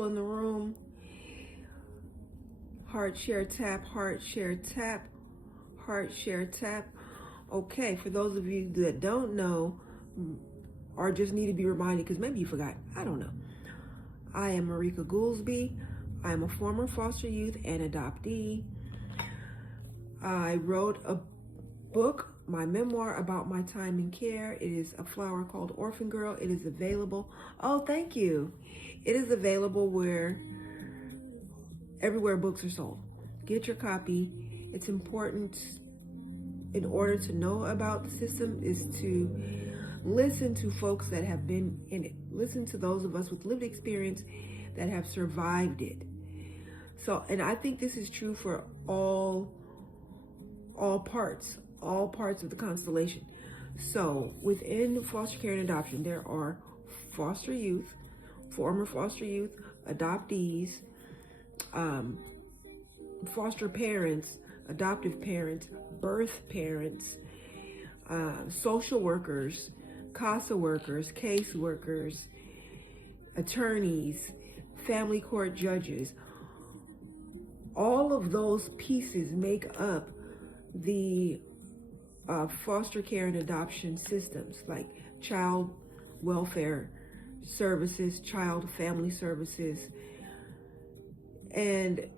people in the room. Heart share tap, heart share tap, heart share tap. Okay, for those of you that don't know or just need to be reminded, because maybe you forgot, I don't know. I am Marika Goolsby. I am a former foster youth and adoptee. I wrote a book, my memoir about my time in care. It is A Flower Called Orphan Girl. It is available. Oh, thank you. It is available everywhere books are sold. Get your copy. It's important in order to know about the system is to listen to folks that have been in it. Listen to those of us with lived experience that have survived it. So, and I think this is true for all parts of the constellation. So within foster care and adoption, there are foster youth, former foster youth, adoptees, foster parents, adoptive parents, birth parents, social workers, CASA workers, case workers, attorneys, family court judges. All of those pieces make up the foster care and adoption systems, like child welfare services, child family services, and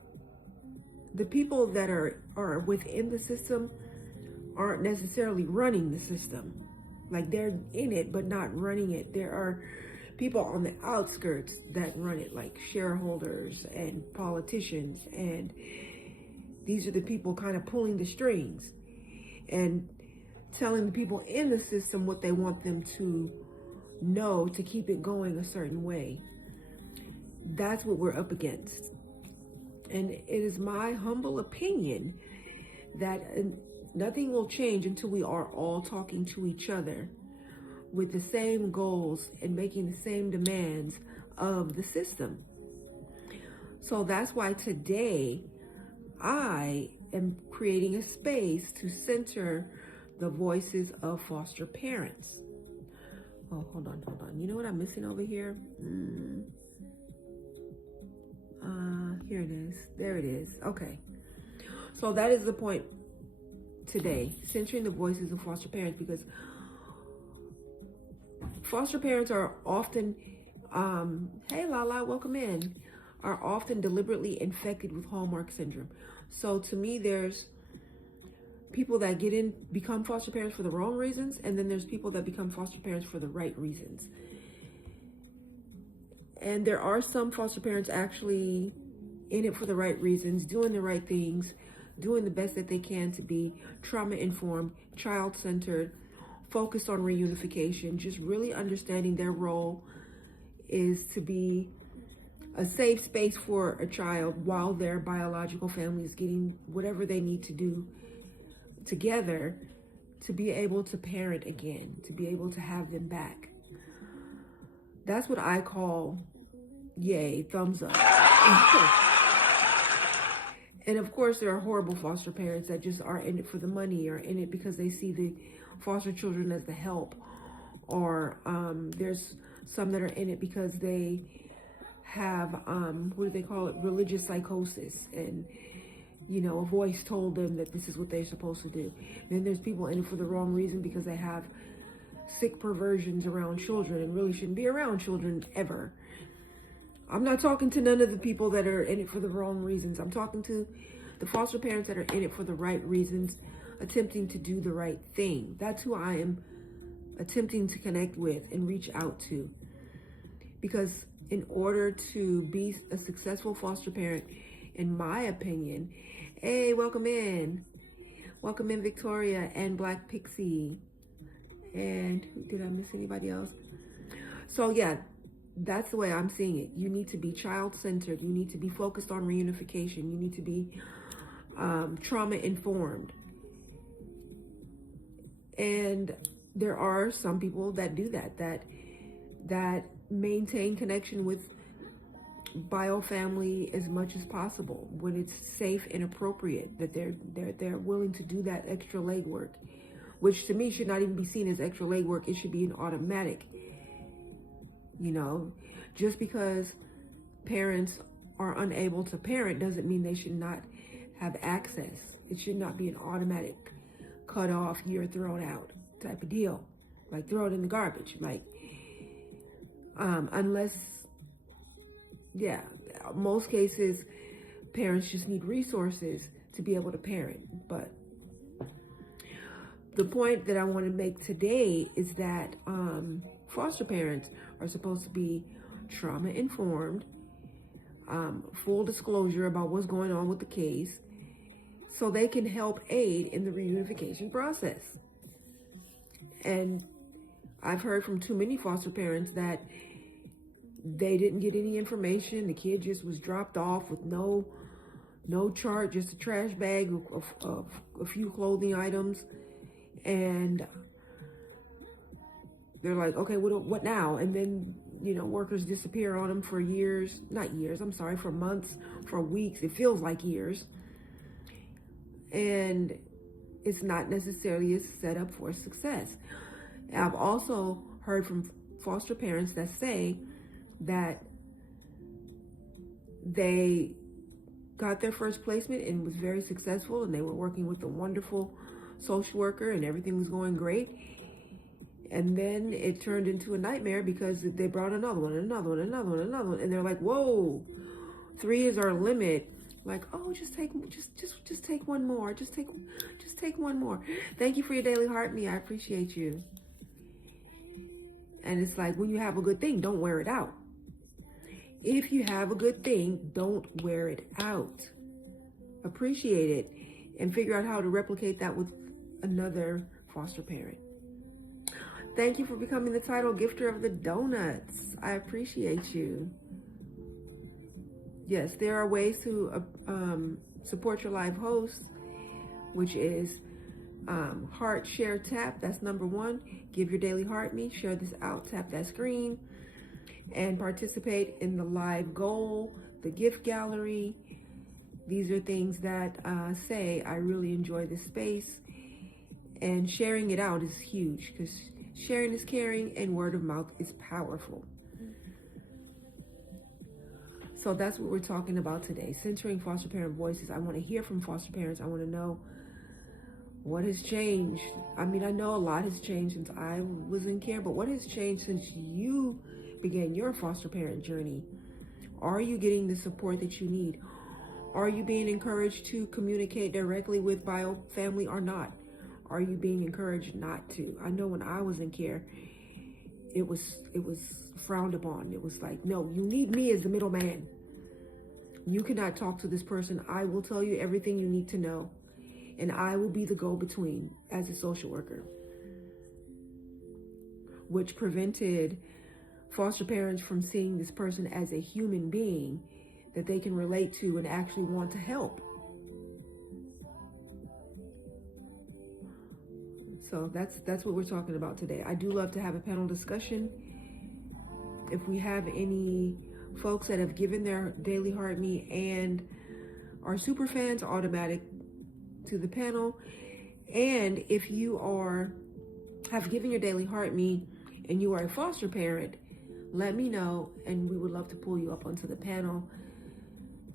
the people that are within the system aren't necessarily running the system. Like, they're in it but not running it. There are people on the outskirts that run it, like shareholders and politicians, and these are the people kind of pulling the strings and telling the people in the system what they want them to know to keep it going a certain way. That's what we're up against. And it is my humble opinion that nothing will change until we are all talking to each other with the same goals and making the same demands of the system. So that's why today I am creating a space to center the voices of foster parents. Oh, hold on. You know what I'm missing over here? Here it is. There it is. Okay. So that is the point today, centering the voices of foster parents, because foster parents are often, hey Lala, welcome in, are often deliberately infected with Hallmark syndrome. So to me, there's people that become foster parents for the wrong reasons, and then there's people that become foster parents for the right reasons. And there are some foster parents actually in it for the right reasons, doing the right things, doing the best that they can to be trauma-informed, child-centered, focused on reunification, just really understanding their role is to be a safe space for a child while their biological family is getting whatever they need to do together to be able to parent again, to be able to have them back. That's what I call, yay, thumbs up. And of course, there are horrible foster parents that just are in it for the money, or in it because they see the foster children as the help. Or there's some that are in it because they have, what do they call it, religious psychosis. And, you know, a voice told them that this is what they're supposed to do. Then there's people in it for the wrong reason because they have sick perversions around children and really shouldn't be around children ever. I'm not talking to none of the people that are in it for the wrong reasons. I'm talking to the foster parents that are in it for the right reasons, attempting to do the right thing. That's who I am attempting to connect with and reach out to. Because in order to be a successful foster parent, in my opinion, hey, welcome in. Welcome in, Victoria and Black Pixie. And did I miss anybody else? So yeah, that's the way I'm seeing it. You need to be child-centered. You need to be focused on reunification. You need to be trauma-informed. And there are some people that do that maintain connection with bio family as much as possible when it's safe and appropriate, that they're willing to do that extra legwork, which to me should not even be seen as extra legwork. It should be an automatic. You know, just because parents are unable to parent doesn't mean they should not have access. It should not be an automatic cut off, you're thrown out type of deal. Like throw it in the garbage. Like, unless, yeah, most cases, parents just need resources to be able to parent. But the point that I want to make today is that foster parents are supposed to be trauma informed, full disclosure about what's going on with the case, so they can help aid in the reunification process. And I've heard from too many foster parents that they didn't get any information. The kid just was dropped off with no chart, just a trash bag of a few clothing items. And they're like, okay, what now? And then, workers disappear on them for years, not years, I'm sorry, for months, for weeks. It feels like years. And it's not necessarily a setup for success. I've also heard from foster parents that say that they got their first placement and was very successful, and they were working with a wonderful social worker and everything was going great. And then it turned into a nightmare because they brought another one, and they're like, whoa, 3 is our limit. Like, oh, just take one more. Just take one more. Thank you for your daily heart me. I appreciate you. And it's like, when you have a good thing, don't wear it out. If you have a good thing, don't wear it out. Appreciate it and figure out how to replicate that with another foster parent. Thank you for becoming the title gifter of the donuts. I appreciate you. Yes, there are ways to support your live host, which is heart, share, tap. That's number 1. Give your daily heart me. Share this out. Tap that screen and participate in the live goal, the gift gallery. These are things that say I really enjoy this space, and sharing it out is huge because sharing is caring and word of mouth is powerful. So that's what we're talking about today, centering foster parent voices. I want to hear from foster parents. I want to know what has changed. I mean, I know a lot has changed since I was in care, but what has changed since you began your foster parent journey? Are you getting the support that you need? Are you being encouraged to communicate directly with bio family or not? Are you being encouraged not to? I know when I was in care, it was frowned upon. It was like, no, you need me as the middleman. You cannot talk to this person. I will tell you everything you need to know, and I will be the go-between as a social worker, which prevented foster parents from seeing this person as a human being that they can relate to and actually want to help. So that's what we're talking about today. I do love to have a panel discussion. If we have any folks that have given their daily heart me and are super fans, automatic to the panel. And if you have given your daily heart me and you are a foster parent, let me know, and we would love to pull you up onto the panel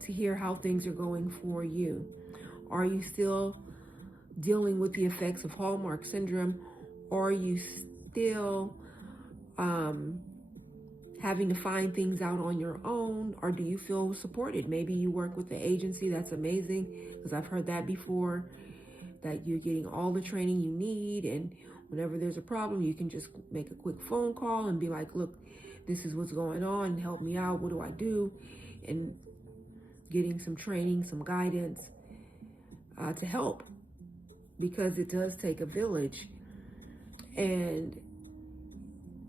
to hear how things are going for you. Are you still dealing with the effects of Hallmark syndrome? Or are you still having to find things out on your own? Or do you feel supported? Maybe you work with the agency. That's amazing, because I've heard that before, that you're getting all the training you need, and whenever there's a problem, you can just make a quick phone call and be like, look, this is what's going on, help me out, what do I do? And getting some training, some guidance to help, because it does take a village. And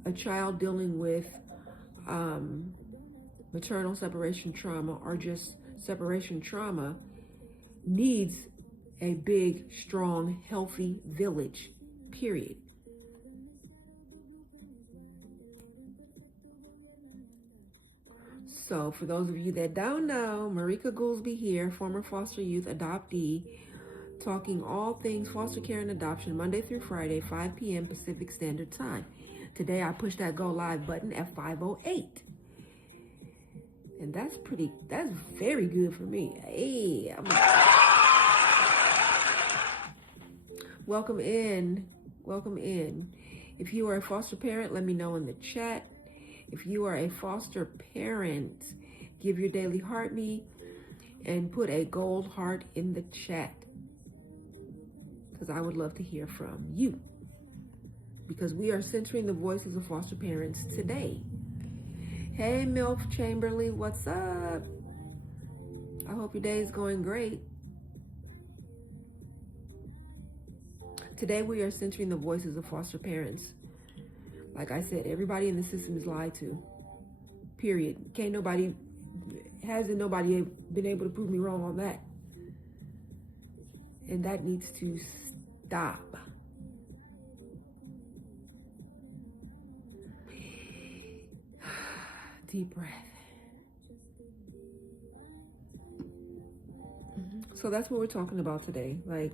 a child dealing with maternal separation trauma or just separation trauma needs a big, strong, healthy village, period. So for those of you that don't know, Marika Goolsby here, former foster youth adoptee, talking all things foster care and adoption, Monday through Friday, 5 p.m. Pacific Standard Time. Today I pushed that go live button at 5:08. And that's very good for me. Hey, welcome in. Welcome in. If you are a foster parent, let me know in the chat. If you are a foster parent, give your daily heart me and put a gold heart in the chat, because I would love to hear from you, because we are centering the voices of foster parents today. Hey, MILF Chamberlain, what's up? I hope your day is going great. Today we are centering the voices of foster parents. Like I said, everybody in the system is lied to. Period. Hasn't nobody been able to prove me wrong on that. And that needs to stop. Deep breath. So that's what we're talking about today. Like,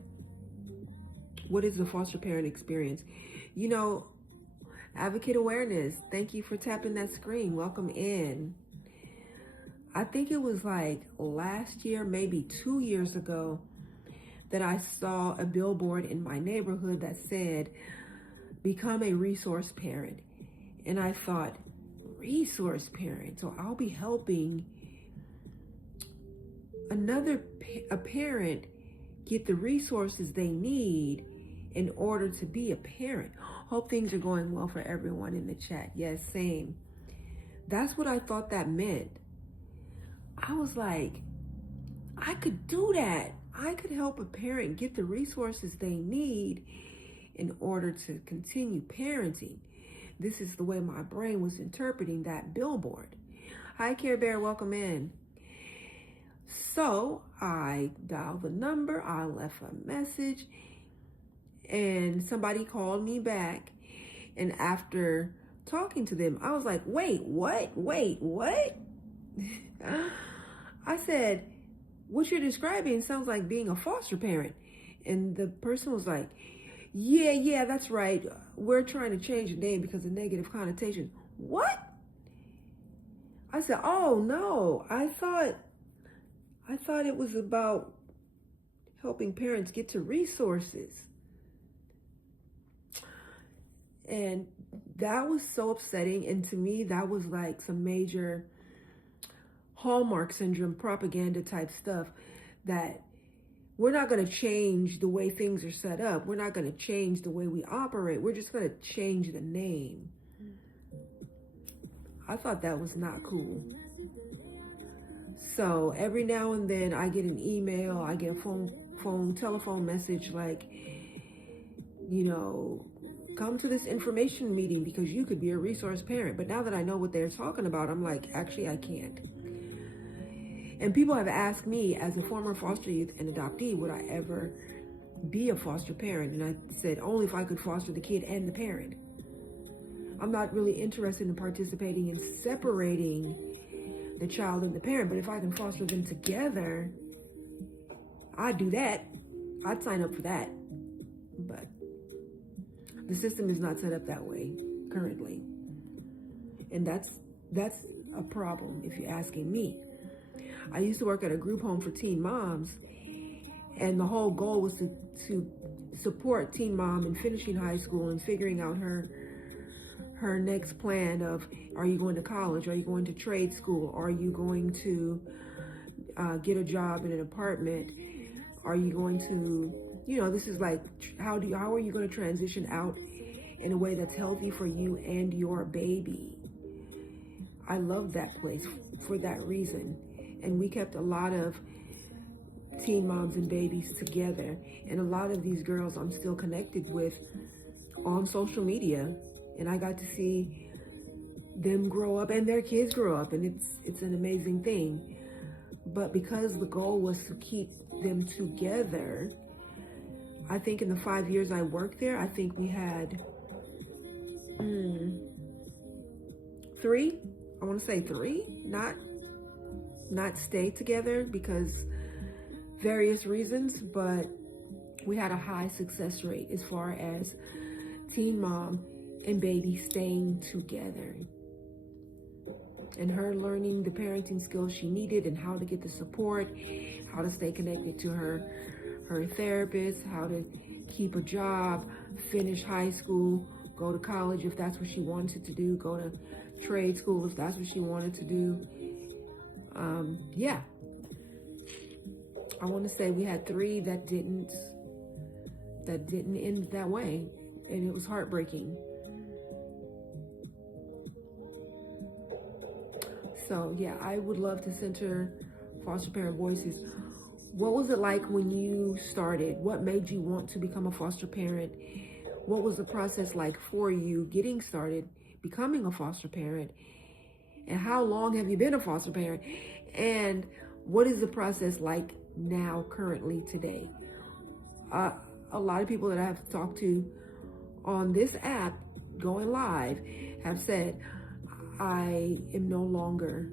what is the foster parent experience? You know, Advocate Awareness, thank you for tapping that screen. Welcome in. I think it was like last year, maybe 2 years ago, that I saw a billboard in my neighborhood that said, become a resource parent. And I thought, resource parent, so I'll be helping a parent get the resources they need in order to be a parent. Hope things are going well for everyone in the chat. Yes, same. That's what I thought that meant. I was like, I could do that. I could help a parent get the resources they need in order to continue parenting. This is the way my brain was interpreting that billboard. Hi, Care Bear, welcome in. So I dialed the number, I left a message, and somebody called me back. And after talking to them, I was like, wait, what? I said, what you're describing sounds like being a foster parent. And the person was like, yeah, that's right. We're trying to change the name because of negative connotation. What? I said, oh no, I thought it was about helping parents get to resources. And that was so upsetting. And to me, that was like some major Hallmark syndrome propaganda type stuff, that we're not going to change the way things are set up. We're not going to change the way we operate. We're just going to change the name. I thought that was not cool. So every now and then I get an email, I get a telephone message like, you know, come to this information meeting because you could be a resource parent. But now that I know what they're talking about, I'm like, actually, I can't. And people have asked me, as a former foster youth and adoptee, would I ever be a foster parent? And I said, only if I could foster the kid and the parent. I'm not really interested in participating in separating the child and the parent, but if I can foster them together, I'd do that. I'd sign up for that. But the system is not set up that way currently. And that's a problem if you're asking me. I used to work at a group home for teen moms, and the whole goal was to support teen mom in finishing high school and figuring out her next plan of, are you going to college? Are you going to trade school? Are you going to get a job in an apartment? Are you going to, this is like, how are you going to transition out in a way that's healthy for you and your baby? I love that place for that reason. And we kept a lot of teen moms and babies together. And a lot of these girls I'm still connected with on social media. And I got to see them grow up and their kids grow up. And it's an amazing thing. But because the goal was to keep them together, I think in the 5 years I worked there, I think we had 3. I want to say 3, not stay together because various reasons, but we had a high success rate as far as teen mom and baby staying together. and her learning the parenting skills she needed and how to get the support, how to stay connected to her therapist, how to keep a job, finish high school, go to college if that's what she wanted to do, go to trade school if that's what she wanted to do. Yeah. I want to say we had 3 that didn't end that way, and it was heartbreaking. So yeah, I would love to center foster parent voices. What was it like when you started? What made you want to become a foster parent? What was the process like for you getting started, becoming a foster parent? And how long have you been a foster parent? And what is the process like now, currently, today? A lot of people that I've talked to on this app, going live, have said, I am no longer.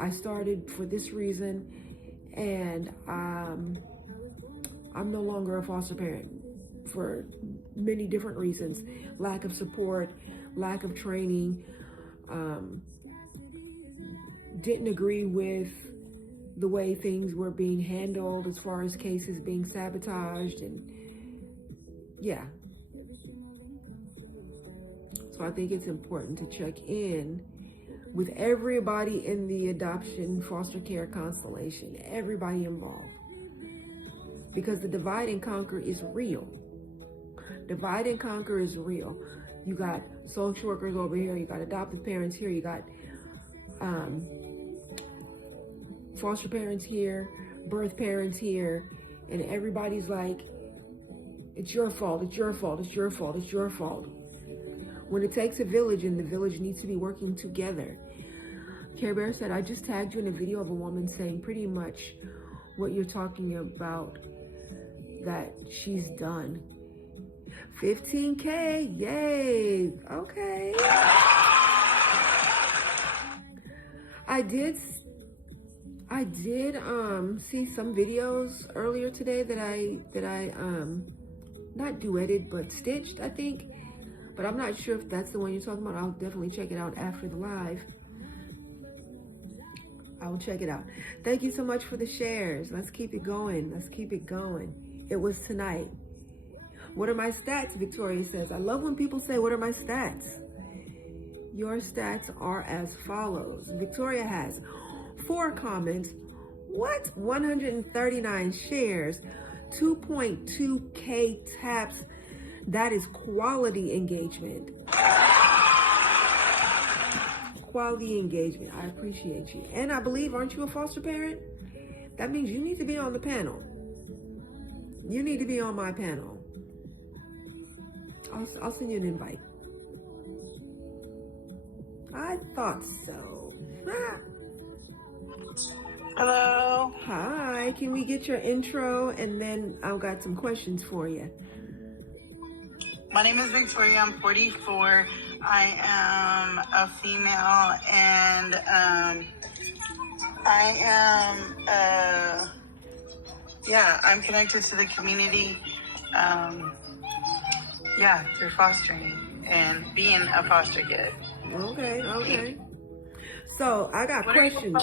I started for this reason, and I'm no longer a foster parent for many different reasons. Lack of support, lack of training, didn't agree with the way things were being handled as far as cases being sabotaged, and yeah. So I think it's important to check in with everybody in the adoption foster care constellation, everybody involved, because the divide and conquer is real. Divide and conquer is real. You got social workers over here, you got adoptive parents here, you got foster parents here, birth parents here, and everybody's like, it's your fault, it's your fault, it's your fault, it's your fault. When it takes a village, and the village needs to be working together. Care Bear said, I just tagged you in a video of a woman saying pretty much what you're talking about, that she's done. 15K, yay, okay. I did see some videos earlier today that I not duetted but stitched, I think, but I'm not sure if that's the one you're talking about. I'll definitely check it out after the live. I will check it out. Thank you so much for the shares. Let's keep it going. Let's keep it going. It was tonight. What are my stats? Victoria says, I love when people say, what are my stats? Your stats are as follows. Victoria has 4 comments. What? 139 shares, 2.2K taps. That is quality engagement. Quality engagement. I appreciate you. And I believe, aren't you a foster parent? That means you need to be on the panel. You need to be on my panel. I'll send you an invite. I thought so. Hello. Hi, can we get your intro, and then I've got some questions for you. My name is Victoria. I'm 44. I am a female, and I'm connected to the community. Through fostering and being a foster kid. Okay. So I got questions.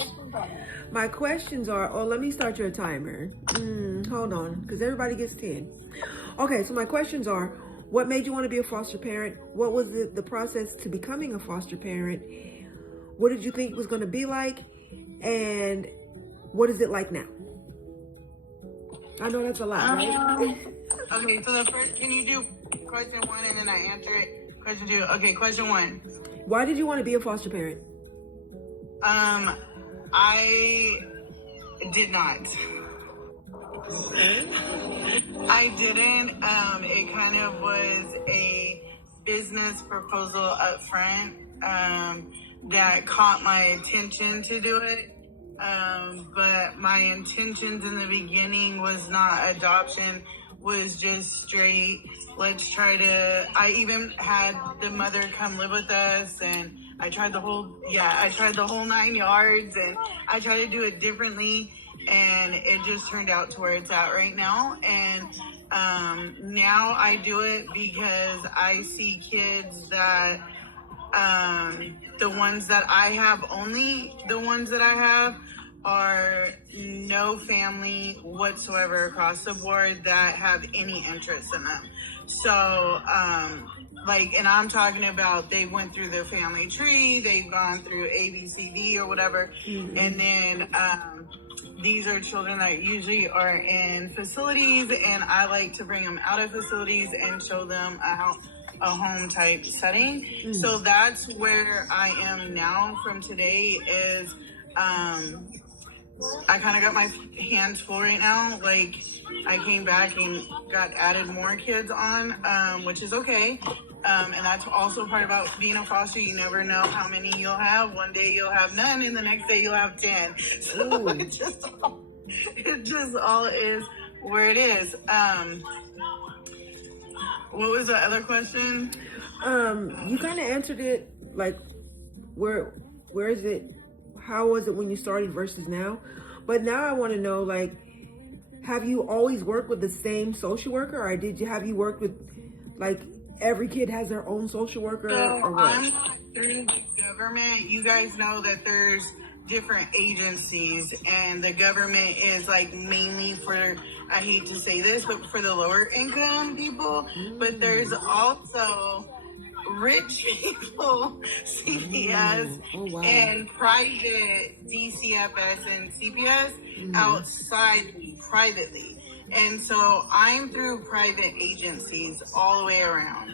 My questions are, let me start your timer. Hold on, because everybody gets 10. Okay, so my questions are, what made you want to be a foster parent? What was the process to becoming a foster parent? What did you think it was going to be like? And what is it like now? I know that's a lot, right? Okay, so the first, can you do question 1 and then I answer it? Question 2. Okay, question 1. Why did you want to be a foster parent? I did not. I didn't. It kind of was a business proposal up front that caught my attention to do it. But my intentions in the beginning was not adoption, was just straight, let's try to, I even had the mother come live with us, and I tried the whole 9 yards, and I tried to do it differently, and it just turned out to where it's at right now. And now I do it because I see kids that The ones that I have, only the ones that I have are no family whatsoever across the board that have any interest in them. So, like, and I'm talking about they went through the family tree, they've gone through ABCD or whatever, and then these are children that usually are in facilities, and I like to bring them out of facilities and show them a home type setting. So that's where I am now from today is I kind of got my hands full right now. Like, I came back and got added more kids on, which is okay. And that's also part about being a foster. You never know how many you'll have. One day you'll have none, and the next day you'll have 10. So it just all is where it is. What was the other question? You kind of answered it, like, where is it? How was it when you started versus now? But now I want to know, like, have you always worked with the same social worker, or have you worked with, like, every kid has their own social worker, or what? I'm not through the government. You guys know that there's different agencies, and the government is like mainly for, I hate to say this, but for the lower income people. But there's also rich people, CPS, and private DCFS and CPS outside privately. And so I'm through private agencies all the way around.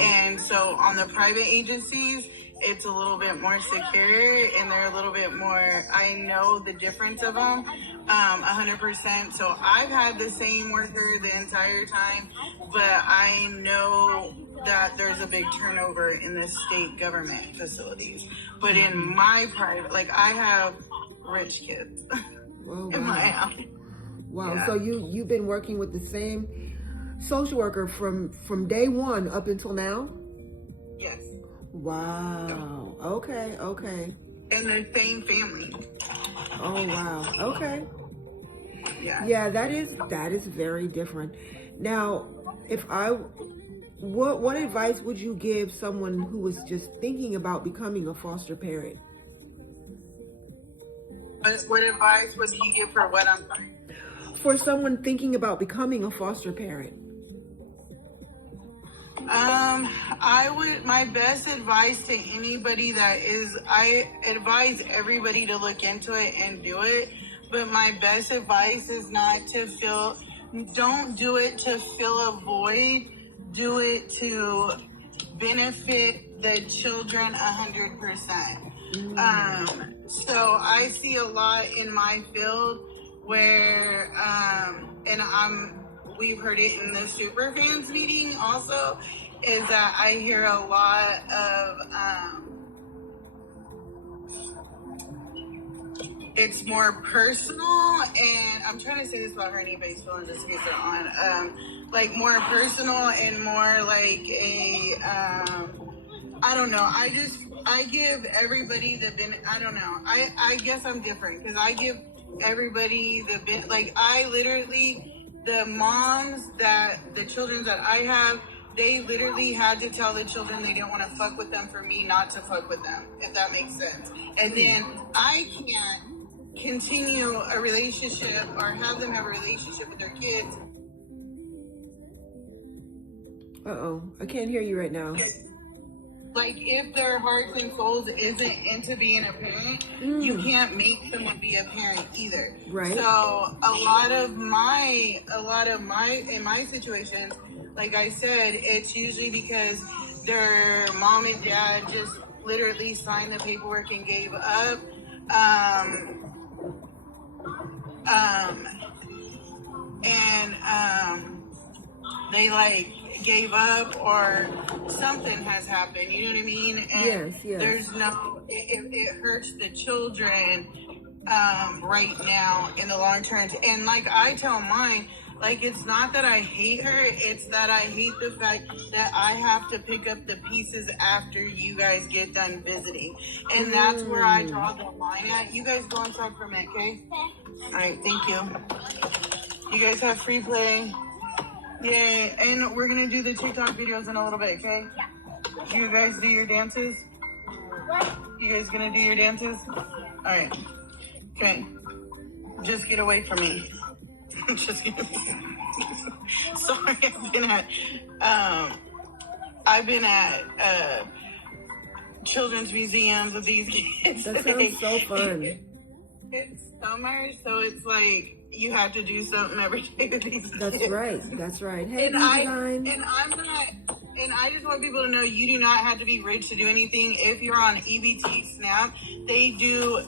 And so on the private agencies, it's a little bit more secure, and they're a little bit more, I know the difference of them 100%. So I've had the same worker the entire time, but I know that there's a big turnover in the state government facilities. But in my private, like, I have rich kids in my house. Wow. Yeah. So you've been working with the same social worker from day one up until now? Yes. Wow. Okay. And the same family. Oh wow. Okay. Yeah. Yeah, that is very different. Now, what advice would you give someone who was just thinking about becoming a foster parent? What advice would you give for what? I'm sorry. For someone thinking about becoming a foster parent. My best advice to anybody I advise everybody to look into it and do it. But my best advice is don't do it to fill a void. Do it to benefit the children 100%. So I see a lot in my field where, we've heard it in the super fans meeting also, is that I hear a lot of, it's more personal, and I'm trying to say this about her, anybody's feeling just in case they're on, like more personal and more like I don't know. I give everybody I don't know. I guess I'm different because I give everybody I literally, the moms the children that I have, they literally had to tell the children they didn't want to fuck with them for me not to fuck with them, if that makes sense. And then I can't continue a relationship or have them have a relationship with their kids. I can't hear you right now. Like, if their hearts and souls isn't into being a parent, you can't make someone be a parent either. Right. So a lot of my in my situations, like I said, it's usually because their mom and dad just literally signed the paperwork and gave up. They gave up, or something has happened, you know what I mean? And yes. There's it hurts the children right now in the long term. And like I tell mine, like, it's not that I hate her, it's that I hate the fact that I have to pick up the pieces after you guys get done visiting. And that's where I draw the line at. You guys go and talk for a minute, okay? All right, thank you. You guys have free play. Yay, and we're gonna do the TikTok videos in a little bit, okay? Yeah. You guys do your dances? You guys gonna do your dances? All right. Okay. Just get away from me. Just kidding. Sorry, I've been at children's museums with these kids. That sounds so fun. It's summer, so it's like you have to do something every day with these kids. That's right. That's right. Hey, And I'm not. And I just want people to know you do not have to be rich to do anything. If you're on EBT Snap, they do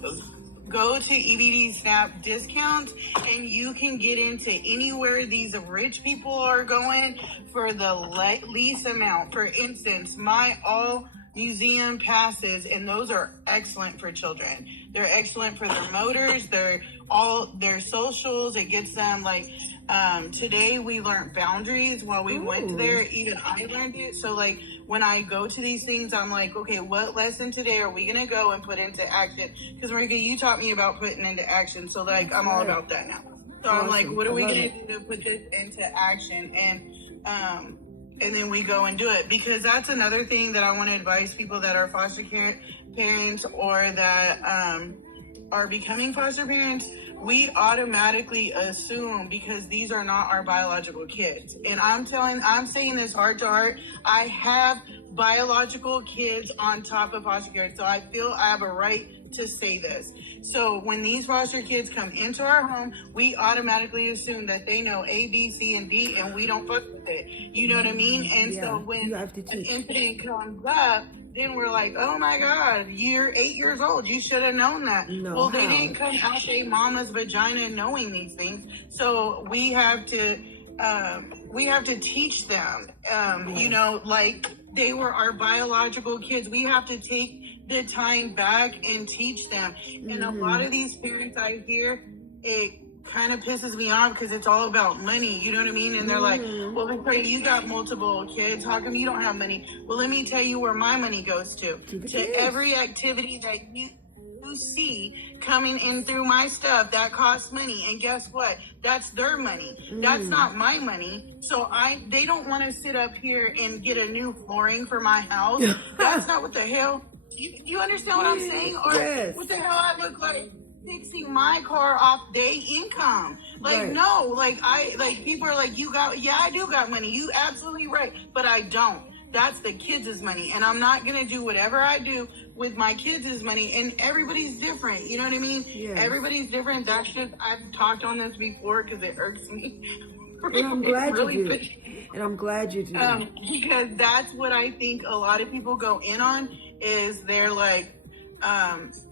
go to EBT Snap discounts, and you can get into anywhere these rich people are going for the least amount. For instance, my all museum passes, and those are excellent for children. They're excellent for their motors, their socials. It gets them like today we learned boundaries while we went there. Even I learned it. So like when I go to these things, I'm like, okay, what lesson today are we gonna go and put into action? Because Marika, you taught me about putting into action. So like I'm all about that now. So I'm like, what are we gonna do to put this into action? And then we go and do it, because that's another thing that I want to advise people that are foster care parents or that are becoming foster parents. We automatically assume, because these are not our biological kids. And I'm saying this heart to heart. I have biological kids on top of foster care, so I feel I have a right to say this. So when these foster kids come into our home, we automatically assume that they know A, B, C, and D, and we don't fuck with it. You know what I mean? And so when an incident comes up, then we're like, oh my God, you're 8 years old. You should have known that. Well, they didn't come out their mama's vagina knowing these things. So we have to teach them, you know, like they were our biological kids. We have to take the time back and teach them. And a lot of these parents I hear, it kind of pisses me off because it's all about money, you know what I mean? And they're like, well, Victoria, you got multiple kids, how come you don't have money? Well, let me tell you where my money goes to every activity that you see coming in through my stuff that costs money. And guess what? That's their money. That's not my money. So they don't want to sit up here and get a new flooring for my house. That's not what the hell. You understand what I'm saying? Or what the hell I look like fixing my car off day income? Like, no, like people are like, I do got money. You absolutely right. But I don't. That's the kids' money. And I'm not going to do whatever I do with my kids' money. And everybody's different. You know what I mean? Yes. Everybody's different. That's just, I've talked on this before because it irks me. And I'm glad you do. And I'm glad you do. Because that's what I think a lot of people go in on, is they're like,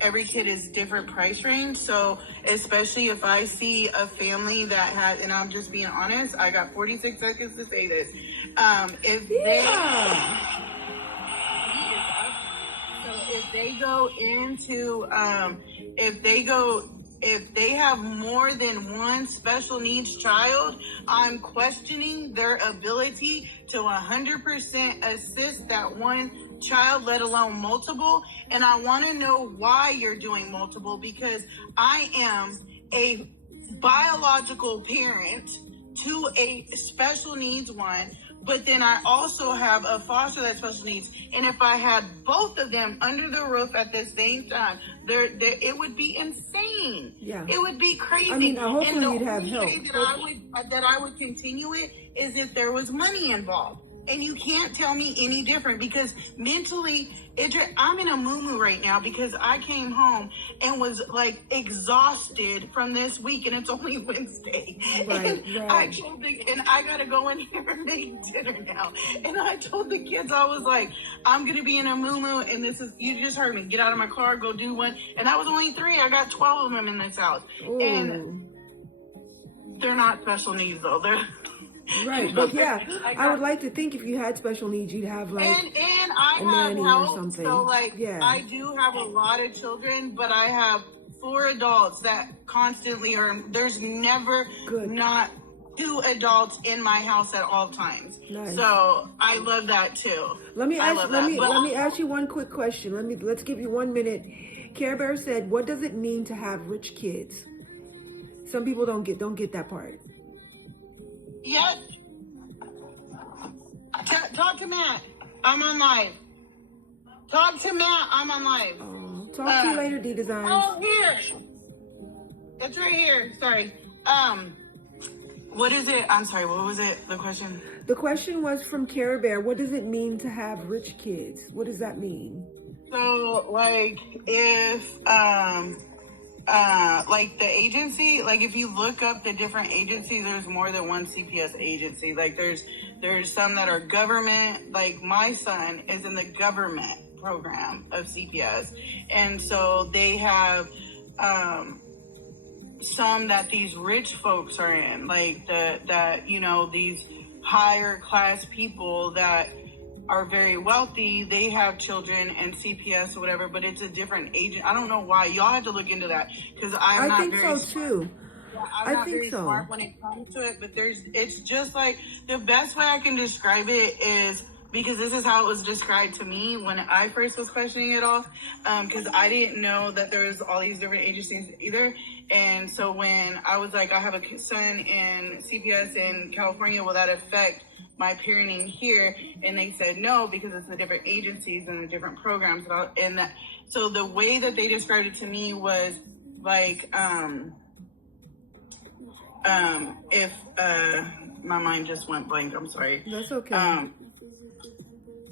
every kid is different price range. So especially if I see a family that has, and I'm just being honest, I got 46 seconds to say this. If they go into, if they have more than one special needs child, I'm questioning their ability to 100% assist that one child, let alone multiple. And I want to know why you're doing multiple, because I am a biological parent to a special needs one, but then I also have a foster that special needs. And if I had both of them under the roof at the same time, it would be insane. Yeah, it would be crazy. I mean, hopefully you'd have help. That I would continue it is if there was money involved. And you can't tell me any different, because mentally, I'm in a moo-moo right now because I came home and was like exhausted from this week, and it's only Wednesday. And I gotta go in here and make dinner now. And I told the kids, I was like, I'm gonna be in a moo-moo, and you just heard me, get out of my car, go do one. And that was only 3. I got 12 of them in this house. Ooh. And they're not special needs though. They're right, but I would like to think if you had special needs, you'd have like and I a have nanny help, or something. So I do have a lot of children, but I have 4 adults that constantly are. There's never not 2 adults in my house at all times. Nice. So I love that too. Let me ask you one quick question. Let's give you 1 minute. Care Bear said, "What does it mean to have rich kids?" Some people don't get that part. Yeah. Talk to Matt. I'm on live. Talk to Matt. I'm on live. Talk to you later, D Designs. Oh, here. It's right here. Sorry. What is it? I'm sorry. What was it? The question? The question was from Care Bear. What does it mean to have rich kids? What does that mean? So, like, if, like the agency, like if you look up the different agencies, there's more than one CPS agency. Like there's some that are government, like my son is in the government program of CPS. And so they have, some that these rich folks are in, like these higher class people that are very wealthy, they have children and CPS or whatever, but it's a different agent. I don't know why. Y'all have to look into that because I think so too. I'm not very smart when it comes to it, but it's just like the best way I can describe it is because this is how it was described to me when I first was questioning it all, because I didn't know that there was all these different agencies either. And so when I was like, I have a son in CPS in California, will that affect my parenting here? And they said no, because it's the different agencies and the different programs. So the way that they described it to me was like, if my mind just went blank, I'm sorry. That's okay.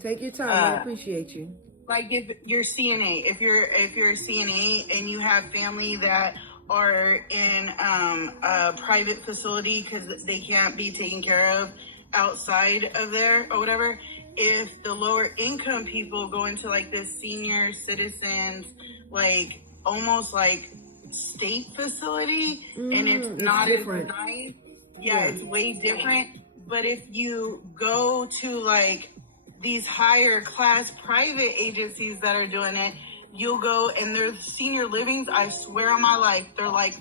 Take your time. I appreciate you. Like if you're CNA, if you're a CNA and you have family that are in a private facility because they can't be taken care of outside of there or whatever, if the lower income people go into like this senior citizens, like almost like state facility, and it's not as nice. Yeah, it's way different. But if you go to like these higher class private agencies that are doing it, you'll go and they're senior livings. I swear on my life, they're like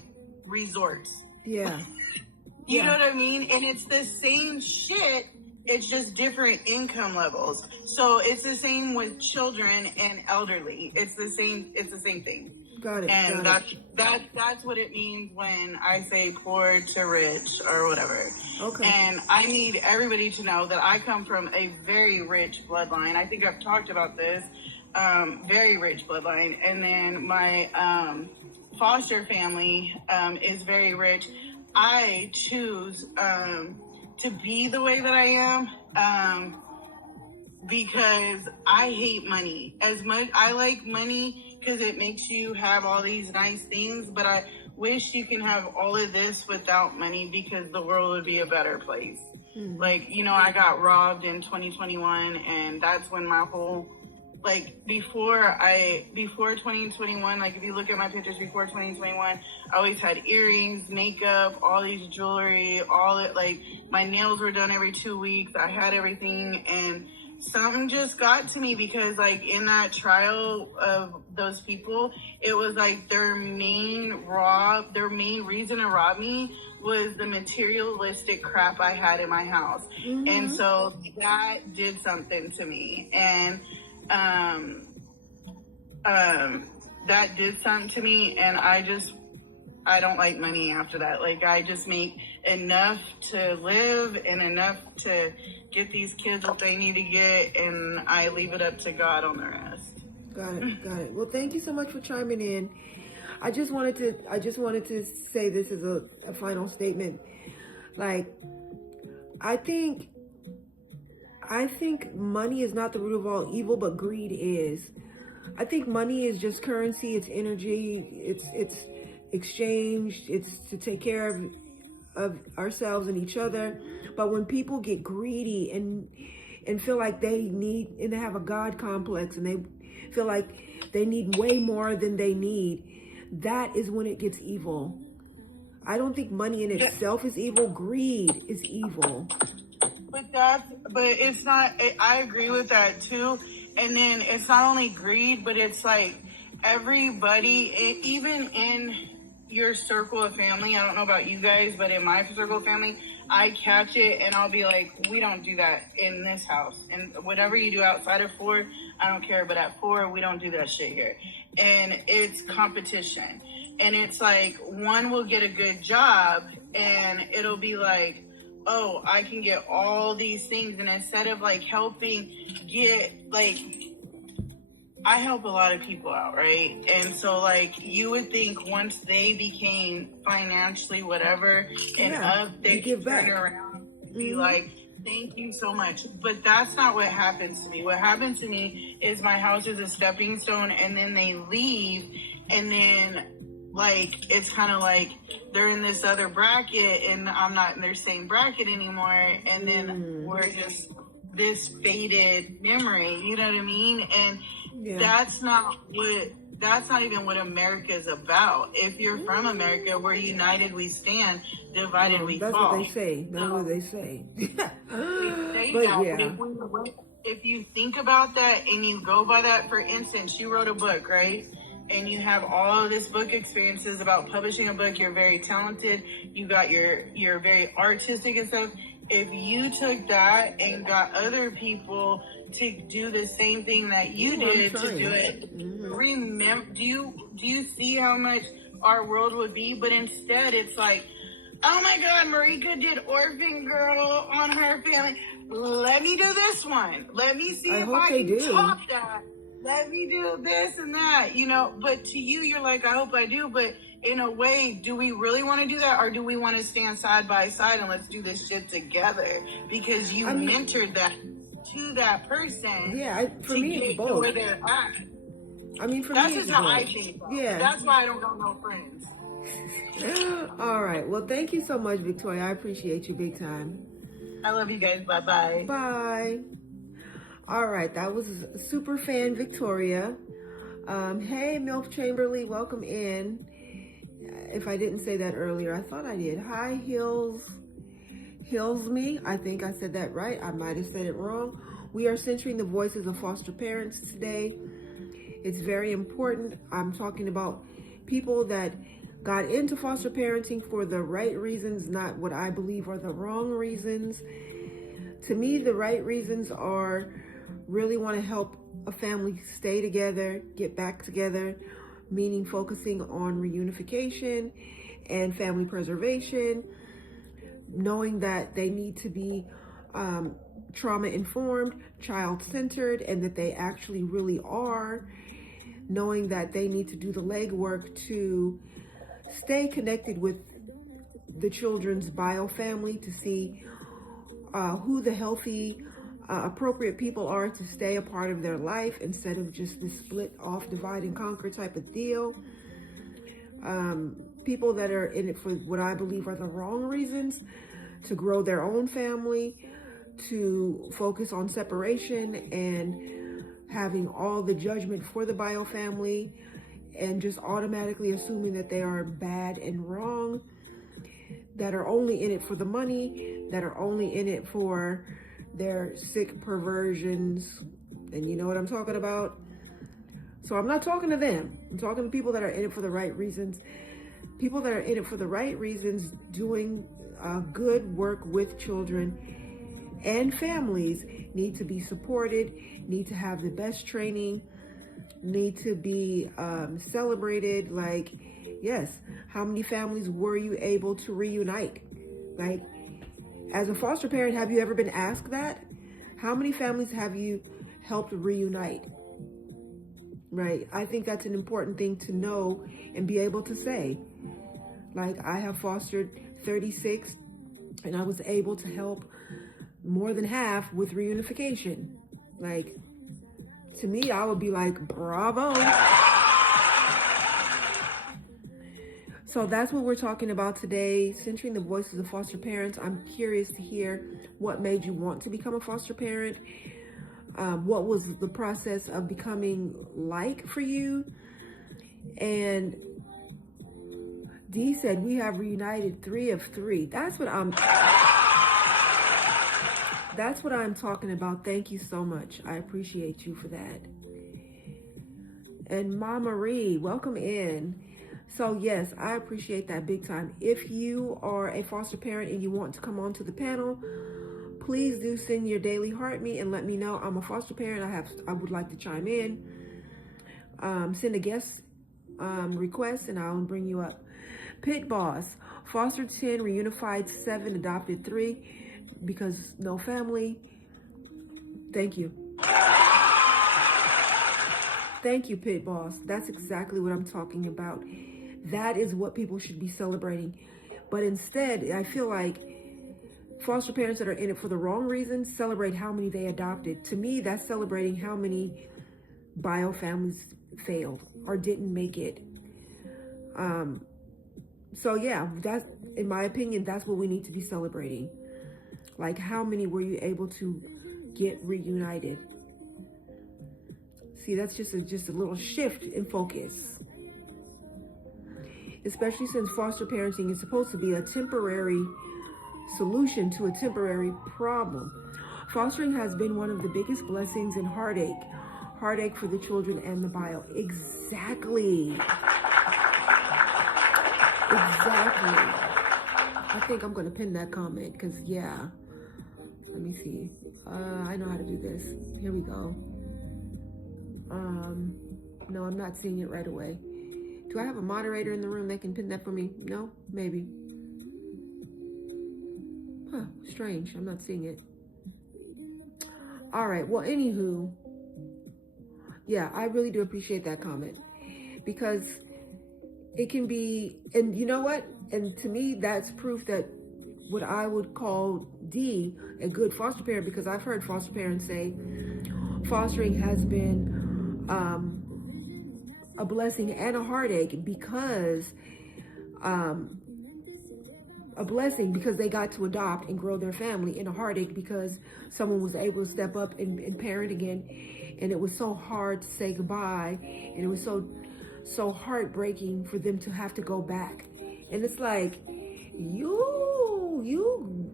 resorts. Yeah. You know what I mean? And it's the same shit. It's just different income levels. So it's the same with children and elderly. It's the same thing. Got it. And that's what it means when I say poor to rich or whatever. Okay. And I need everybody to know that I come from a very rich bloodline. I think I've talked about this. Very rich bloodline. And then my foster family is very rich. I choose to be the way that I am because I hate money. As much I like money because it makes you have all these nice things, but I wish you can have all of this without money because the world would be a better place. Mm-hmm. Like, I got robbed in 2021, and that's when my whole, like, before 2021, like, if you look at my pictures before 2021, I always had earrings, makeup, all these jewelry, all it, like, my nails were done every 2 weeks. I had everything, and something just got to me because, like, in that trial of those people, it was like their main reason to rob me was the materialistic crap I had in my house. Mm-hmm. And so that did something to me. And that did something to me, and I don't like money after that. Like, I just make enough to live and enough to get these kids what they need to get, and I leave it up to God on the rest. Got it. Well, thank you so much for chiming in. I just wanted to say this as a final statement. Like, I think money is not the root of all evil, but greed is. I think money is just currency, it's energy, it's exchanged, it's to take care of ourselves and each other. But when people get greedy and feel like they need, and they have a God complex, and they feel like they need way more than they need, that is when it gets evil. I don't think money in itself is evil. Greed is evil. But it's not, I agree with that too. And then it's not only greed, but it's like everybody, even in your circle of family, I don't know about you guys, but in my circle of family, I catch it and I'll be like, we don't do that in this house. And whatever you do outside of 4, I don't care. But at 4, we don't do that shit here. And it's competition. And it's like one will get a good job and it'll be like, oh, I can get all these things. And instead of like helping get like I help a lot of people out, right? And so, like, you would think once they became financially whatever and Yeah, up, they you give could turn back. around and be Hmm. like, thank you so much. But that's not what happens to me. What happens to me is my house is a stepping stone, and then they leave, and then, like, it's kind of like they're in this other bracket, and I'm not in their same bracket anymore, and then we're just this faded memory, you know what I mean? And Yeah. that's not even what America is about. If you're from America, we're united we stand, divided we That's fall. what they say. That's what they say. They say But that, yeah. but if you think about that and you go by that, for instance, you wrote a book, right? And you have all of this book experiences about publishing a book. You're very talented. You got you're very artistic and stuff. If you took that and got other people to do the same thing that you did to do it, remember, do you see how much our world would be? But instead, it's like, oh my God, Marika did Orphan Girl on her family. Let me do this one. Let me see if I can top that. Let me do this and that, you know. But to you, you're like, I hope I do. But in a way, do we really want to do that? Or do we want to stand side by side and let's do this shit together? Because you mentored that to that person. Yeah, for me, it's both. Where they're at. I mean, for that's me, just how I think. Yeah. That's why I don't got no friends. All right. Well, thank you so much, Victoria. I appreciate you big time. I love you guys. Bye-bye. Bye. All right. That was super fan Victoria. Hey, MILF Chamberlain. Welcome in. If I didn't say that earlier, I thought I did. Hi, Hills Me. I think I said that right. I might have said it wrong. We are centering the voices of foster parents today. It's very important. I'm talking about people that got into foster parenting for the right reasons, not what I believe are the wrong reasons. To me, the right reasons are really want to help a family stay together, get back together, meaning focusing on reunification and family preservation, knowing that they need to be trauma-informed, child-centered, and that they actually really are, knowing that they need to do the legwork to stay connected with the children's bio family to see who the healthy, appropriate people are to stay a part of their life instead of just this split off, divide and conquer type of deal. People that are in it for what I believe are the wrong reasons, to grow their own family, to focus on separation and having all the judgment for the bio family and just automatically assuming that they are bad and wrong, that are only in it for the money, that are only in it for their sick perversions. And you know what I'm talking about? So I'm not talking to them. I'm talking to people that are in it for the right reasons. People that are in it for the right reasons, doing good work with children and families, need to be supported, need to have the best training, need to be celebrated. Like, yes, how many families were you able to reunite? Like, as a foster parent, have you ever been asked that? How many families have you helped reunite? Right? I think that's an important thing to know and be able to say. Like, I have fostered 36 and I was able to help more than half with reunification. Like, to me, I would be like, bravo. So that's what we're talking about today, centering the voices of foster parents. I'm curious to hear what made you want to become a foster parent. What was the process of becoming like for you? And Dee said, we have reunited 3 of 3. That's what I'm talking about. Thank you so much. I appreciate you for that. And Ma Marie, welcome in. So yes, I appreciate that big time. If you are a foster parent and you want to come onto the panel, please do send your daily heart me and let me know. I'm a foster parent. I would like to chime in. Send a guest request and I'll bring you up. Pit Boss, foster 10, reunified 7, adopted 3 because no family. Thank you. Thank you, Pit Boss. That's exactly what I'm talking about. That is what people should be celebrating. But instead, I feel like foster parents that are in it for the wrong reasons celebrate how many they adopted. To me, that's celebrating how many bio families failed or didn't make it. So yeah, that's, in my opinion, that's what we need to be celebrating. Like, how many were you able to get reunited? See, that's just a little shift in focus. Especially since foster parenting is supposed to be a temporary solution to a temporary problem. Fostering has been one of the biggest blessings in heartache for the children and the bio. Exactly. I think I'm gonna pin that comment because yeah. Let me see. I know how to do this. Here we go. No, I'm not seeing it right away. Do I have a moderator in the room that can pin that for me? No? Maybe. Huh, strange. I'm not seeing it. All right, well, anywho, yeah, I really do appreciate that comment because it can be, and you know what? And to me, that's proof that what I would call D, a good foster parent, because I've heard foster parents say fostering has been a blessing and a heartache because a blessing because they got to adopt and grow their family, and a heartache because someone was able to step up and parent again, and it was so hard to say goodbye, and it was so heartbreaking for them to have to go back. And it's like, you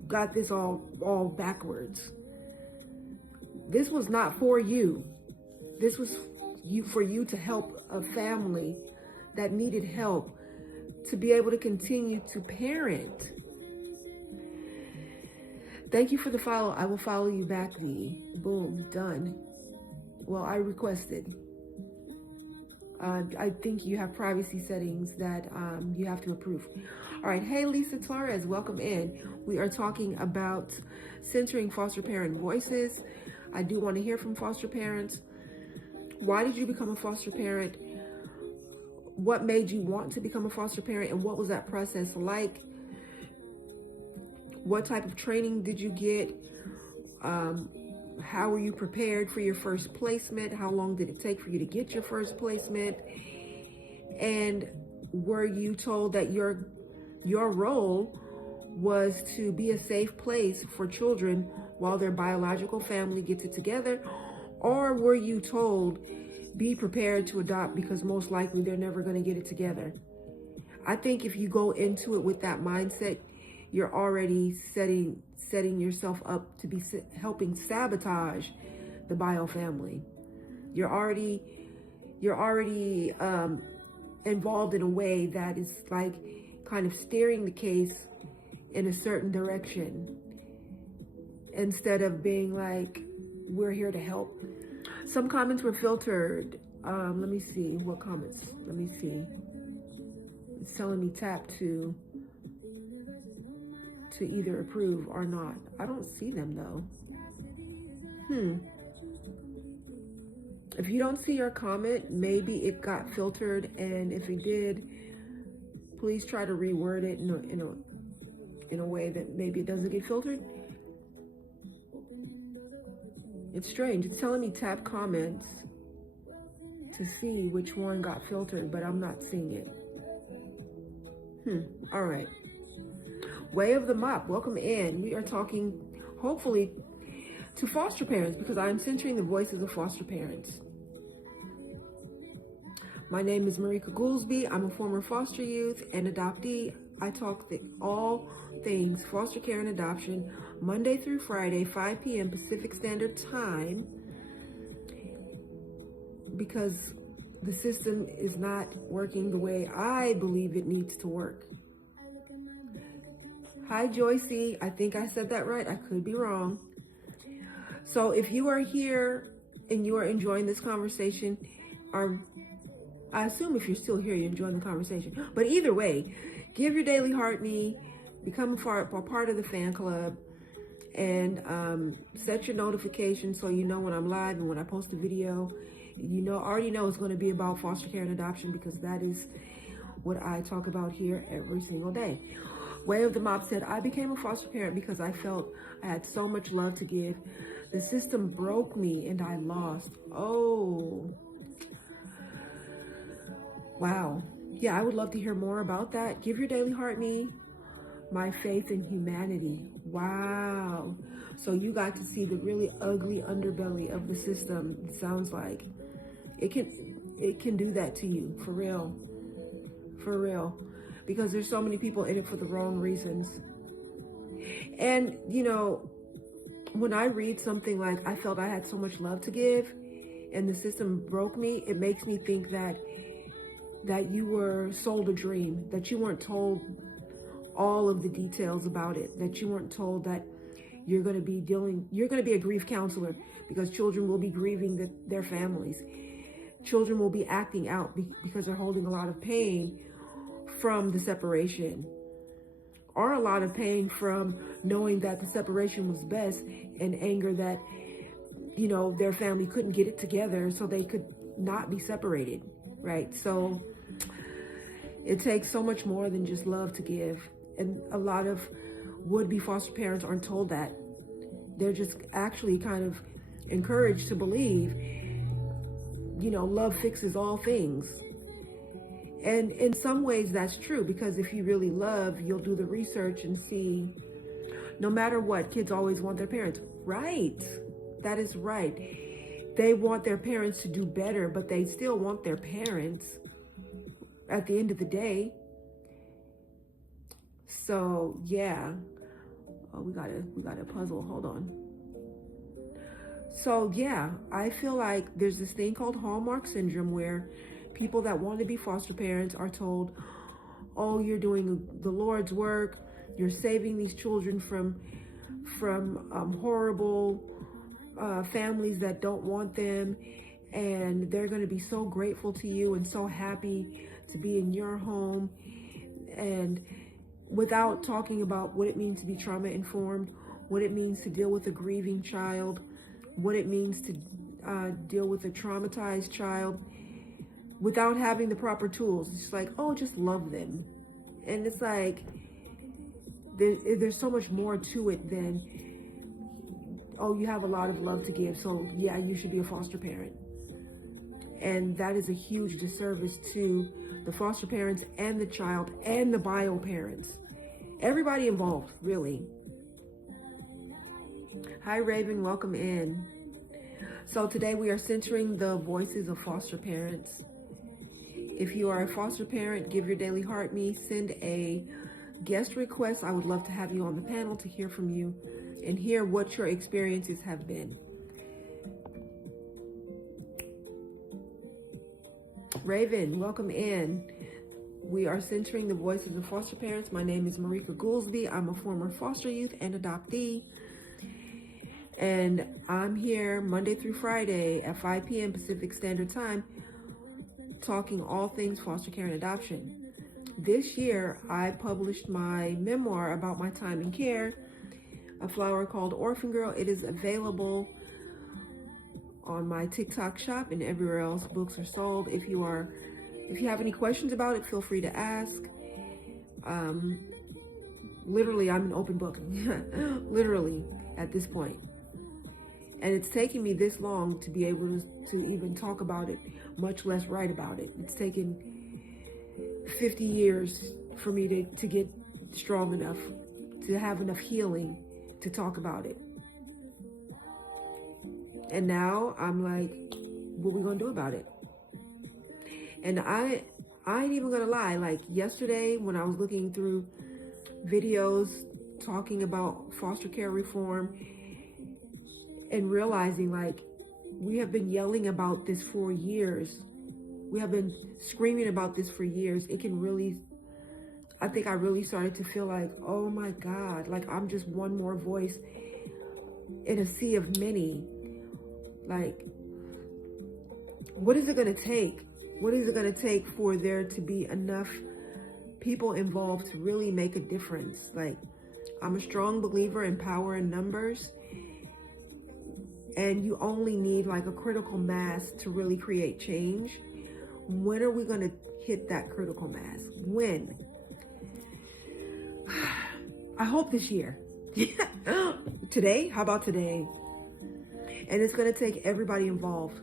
got this all backwards. This was not for you. This was for you to help a family that needed help to be able to continue to parent. Thank you for the follow. I will follow you back, V. Boom, done. Well, I requested. I think you have privacy settings that you have to approve. All right, hey, Lisa Torres, welcome in. We are talking about censoring foster parent voices. I do want to hear from foster parents. Why did you become a foster parent? What made you want to become a foster parent, and what was that process like? What type of training did you get? How were you prepared for your first placement? How long did it take for you to get your first placement? And were you told that your role was to be a safe place for children while their biological family gets it together? Or were you told, be prepared to adopt because most likely they're never going to get it together? I think if you go into it with that mindset, you're already setting yourself up to be helping sabotage the bio family. You're already involved in a way that is like kind of steering the case in a certain direction instead of being like, we're here to help. Some comments were filtered. Let me see what comments. Let me see. It's telling me tap to either approve or not. I don't see them though. If you don't see your comment, maybe it got filtered, and if it did, please try to reword it in a way that maybe it doesn't get filtered. It's strange. It's telling me tap comments to see which one got filtered, but I'm not seeing it. All right. Way of the Mop, welcome in. We are talking, hopefully, to foster parents because I'm centering the voices of foster parents. My name is Marika Goolsby. I'm a former foster youth and adoptee. I talk all things foster care and adoption Monday through Friday, 5 p.m. Pacific Standard Time, because the system is not working the way I believe it needs to work. Hi, Joycey. I think I said that right. I could be wrong. So if you are here and you are enjoying this conversation, or I assume if you're still here, you're enjoying the conversation. But either way, give your daily heart knee, become a part of the fan club, and set your notifications so you know when I'm live and when I post a video. already know it's going to be about foster care and adoption, because that is what I talk about here every single day. Way of the Mop said, I became a foster parent because I felt I had so much love to give. The system broke me and I lost. Oh, wow. Yeah, I would love to hear more about that. Give Your Daily Heart Me, My Faith in Humanity. Wow. So you got to see the really ugly underbelly of the system. It sounds like it can do that to you, for real. For real. Because there's so many people in it for the wrong reasons. And, when I read something like, I felt I had so much love to give and the system broke me, it makes me think that you were sold a dream, that you weren't told all of the details about it, that you weren't told that you're going to be a grief counselor, because children will be grieving their families. Children will be acting out because they're holding a lot of pain from the separation, or a lot of pain from knowing that the separation was best, and anger that, their family couldn't get it together so they could not be separated, right? So it takes so much more than just love to give. And a lot of would-be foster parents aren't told that. They're just actually kind of encouraged to believe, love fixes all things. And in some ways that's true, because if you really love, you'll do the research and see, no matter what, kids always want their parents. Right. That is right. They want their parents to do better, but they still want their parents at the end of the day. So yeah. Oh, we got a puzzle. Hold on. So yeah, I feel like there's this thing called Hallmark syndrome, where people that want to be foster parents are told, oh, you're doing the Lord's work, you're saving these children from horrible families that don't want them, and they're going to be so grateful to you and so happy to be in your home. And without talking about what it means to be trauma informed, what it means to deal with a grieving child, what it means to deal with a traumatized child, without having the proper tools. It's just like, oh, just love them. And it's like, there's so much more to it than, oh, you have a lot of love to give, so yeah, you should be a foster parent. And that is a huge disservice to the foster parents and the child and the bio parents. Everybody involved, really. Hi, Raven, welcome in. So today we are centering the voices of foster parents. If you are a foster parent, Give Your Daily Heart Me, send a guest request. I would love to have you on the panel to hear from you and hear what your experiences have been. Raven, welcome in. We are centering the voices of foster parents. My name is Marika Goolsby. I'm a former foster youth and adoptee. And I'm here Monday through Friday at 5 p.m. Pacific Standard Time, talking all things foster care and adoption. This year, I published my memoir about my time in care, A Flower Called Orphan Girl. It is available on my TikTok shop and everywhere else books are sold. If you have any questions about it, feel free to ask. Literally, I'm an open book, literally at this point. And it's taken me this long to be able to even talk about it, much less write about it. It's taken 50 years for me to get strong enough, to have enough healing to talk about it. And now I'm like, what are we gonna do about it? And I ain't even gonna lie, like yesterday when I was looking through videos talking about foster care reform and realizing, like, we have been yelling about this for years. We have been screaming about this for years. It can really, I think I really started to feel like, oh my God, like I'm just one more voice in a sea of many. Like, what is it gonna take? What is it gonna take for there to be enough people involved to really make a difference? Like, I'm a strong believer in power in numbers. and you only need like a critical mass to really create change. When are we going to hit that critical mass? When? I hope this year. Today? How about today? And it's going to take everybody involved.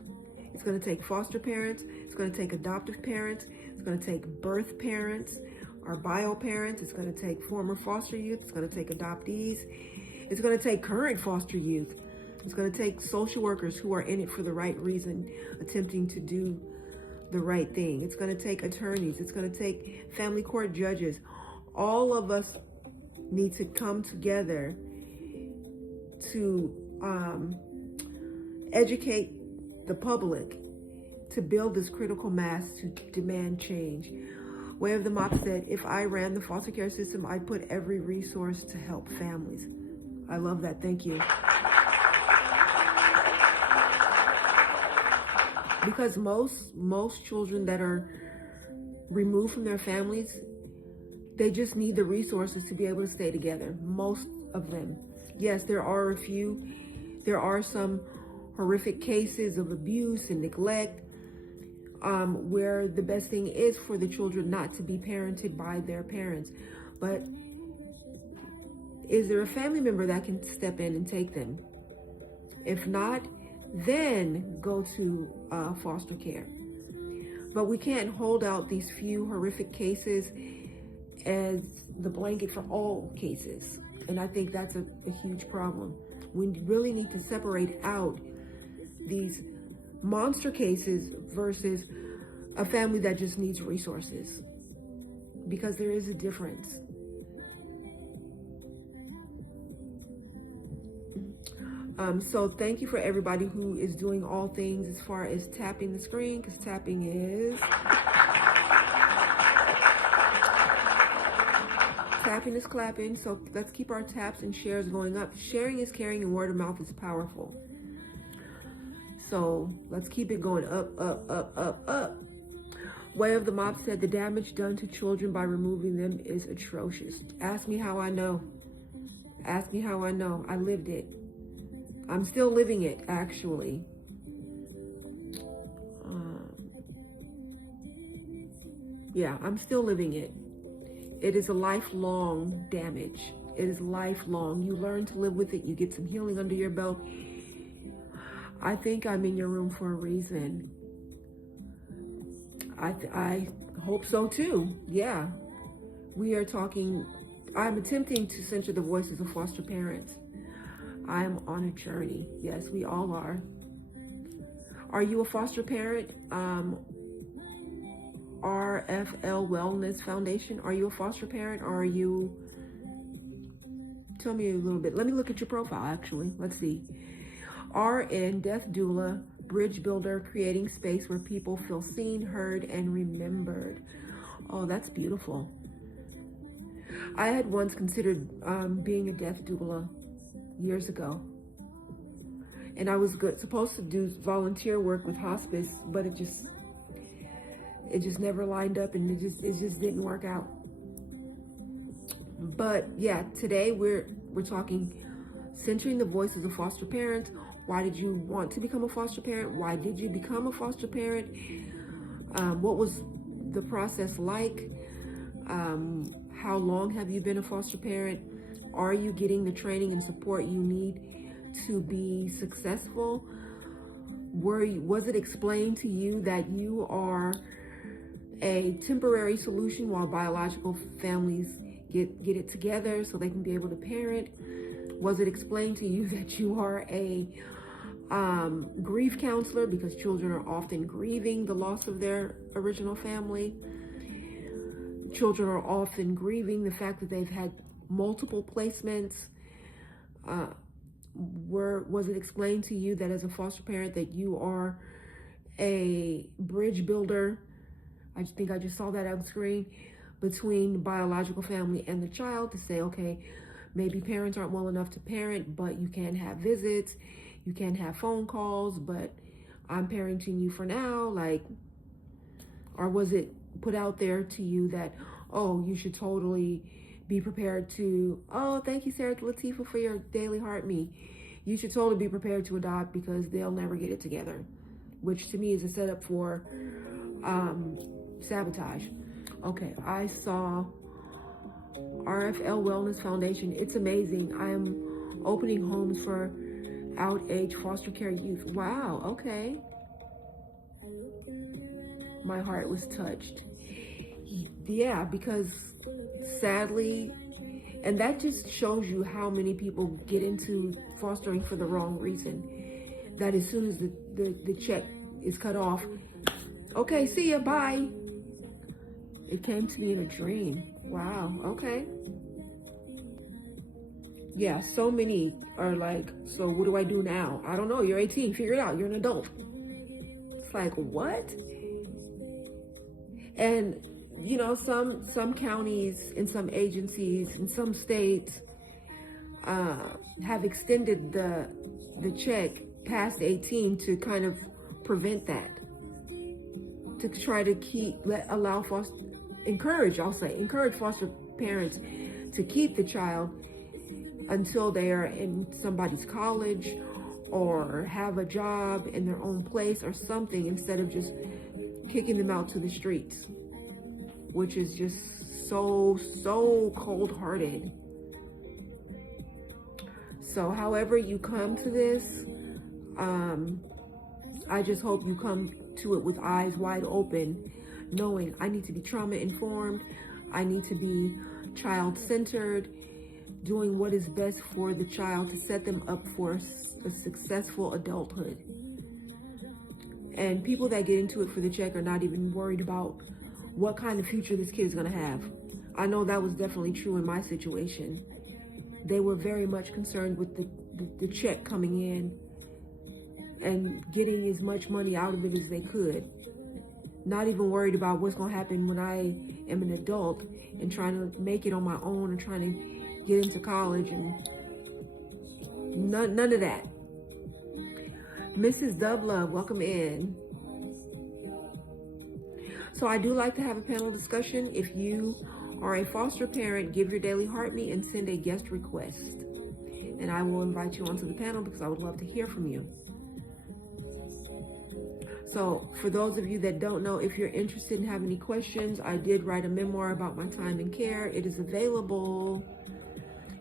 It's going to take foster parents. It's going to take adoptive parents. It's going to take birth parents, our bio parents. It's going to take former foster youth. It's going to take adoptees. It's going to take current foster youth. It's going to take social workers who are in it for the right reason, attempting to do the right thing. It's going to take attorneys. It's going to take family court judges. All of us need to come together to educate the public, to build this critical mass to demand change. Way of the Mop said, if I ran the foster care system, I'd put every resource to help families. I love that. Thank you. Because most children that are removed from their families, they just need the resources to be able to stay together. Most of them. Yes, there are a few. There are some horrific cases of abuse and neglect, where the best thing is for the children not to be parented by their parents. But is there a family member that can step in and take them? If not, then go to foster care. But we can't hold out these few horrific cases as the blanket for all cases. And I think that's a huge problem. We really need to separate out these monster cases versus a family that just needs resources, because there is a difference. So thank you for everybody who is doing all things as far as tapping the screen, because tapping is clapping. So let's keep our taps and shares going up. Sharing is caring, and word of mouth is powerful. So let's keep it going up, up, up, up, up. Way of the Mop said the damage done to children by removing them is atrocious. Ask me how I know. Ask me how I know. I lived it. I'm still living it, actually. Yeah, I'm still living it. It is a lifelong damage. It is lifelong. You learn to live with it. You get some healing under your belt. I think I'm in your room for a reason. I hope so too. Yeah. We are talking, I'm attempting to center the voices of foster parents. I'm on a journey. Yes, we all are. Are you a foster parent? RFL Wellness Foundation. Are you a foster parent, or are you? Tell me a little bit. Let me look at your profile, actually. Let's see. RN Death Doula, Bridge Builder, creating space where people feel seen, heard, and remembered. Oh, that's beautiful. I had once considered being a death doula years ago. And I was supposed to do volunteer work with hospice, but it just never lined up, and it just didn't work out. But yeah, today we're talking centering the voices of foster parents. Why did you want to become a foster parent? Why did you become a foster parent? What was the process like? How long have you been a foster parent? Are you getting the training and support you need to be successful? Was it explained to you that you are a temporary solution while biological families get it together so they can be able to parent? Was it explained to you that you are a grief counselor, because children are often grieving the loss of their original family? Children are often grieving the fact that they've had multiple placements. Was it explained to you that as a foster parent that you are a bridge builder? I think I just saw that on screen, between the biological family and the child, to say, okay, maybe parents aren't well enough to parent, but you can have visits, you can have phone calls, but I'm parenting you for now. Like, or was it put out there to you that, oh, you should totally be prepared to, oh, thank you, Sarah Latifa, for your daily heart me. you should totally be prepared to adopt because they'll never get it together, which to me is a setup for sabotage. Okay, I saw RFL Wellness Foundation. It's amazing. I am opening homes for out-age foster care youth. Wow, okay. My heart was touched. Yeah, because sadly, and that just shows you how many people get into fostering for the wrong reason. That as soon as the check is cut off, okay, see ya, bye. It came to me in a dream. Wow, okay. Yeah, so many are like, so what do I do now? I don't know, you're 18, figure it out, you're an adult. It's like, what? And you know, some counties and some agencies in some states have extended the check past 18 to kind of prevent that, to try to encourage foster parents to keep the child until they are in somebody's college or have a job in their own place or something, instead of just kicking them out to the streets, which is just so cold-hearted. So however you come to this, I just hope you come to it with eyes wide open, knowing I need to be trauma informed, I need to be child-centered, doing what is best for the child to set them up for a successful adulthood. And people that get into it for the check are not even worried about what kind of future this kid is going to have. I know that was definitely true in my situation. They were very much concerned with the check coming in and getting as much money out of it as they could. Not even worried about what's going to happen when I am an adult and trying to make it on my own and trying to get into college, and none of that. Mrs. Dubla, welcome in. So I do like to have a panel discussion. If you are a foster parent, give your daily heartbeat and send a guest request, and I will invite you onto the panel because I would love to hear from you. So for those of you that don't know, if you're interested and have any questions, I did write a memoir about my time in care. It is available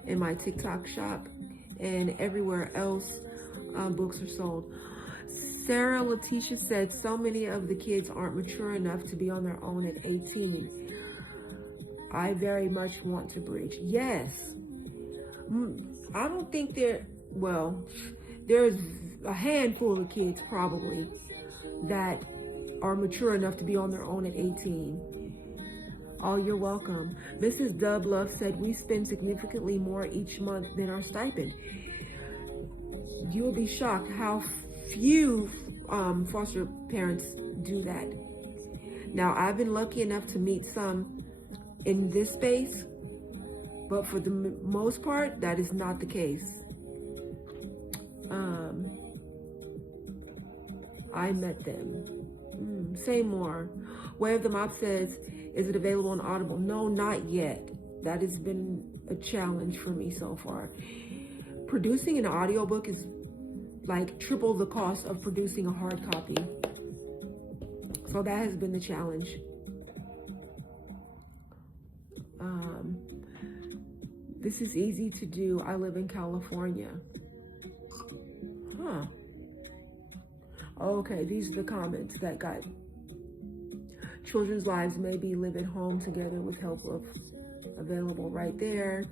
in my TikTok shop and everywhere else books are sold. Sarah Letitia said, so many of the kids aren't mature enough to be on their own at 18. I very much want to breach. Yes. I don't think there's a handful of kids probably that are mature enough to be on their own at 18. Oh, you're welcome. Mrs. Dublove said, we spend significantly more each month than our stipend. You will be shocked how few foster parents do that. Now, I've been lucky enough to meet some in this space, but for the most part, that is not the case. I met them. Say more. Way of the Mop says, is it available on Audible? No, not yet. That has been a challenge for me so far. Producing an audiobook is like triple the cost of producing a hard copy. So that has been the challenge. This is easy to do. I live in California. Huh. Okay, these are the comments that got. Children's lives maybe live at home together with help of available right there.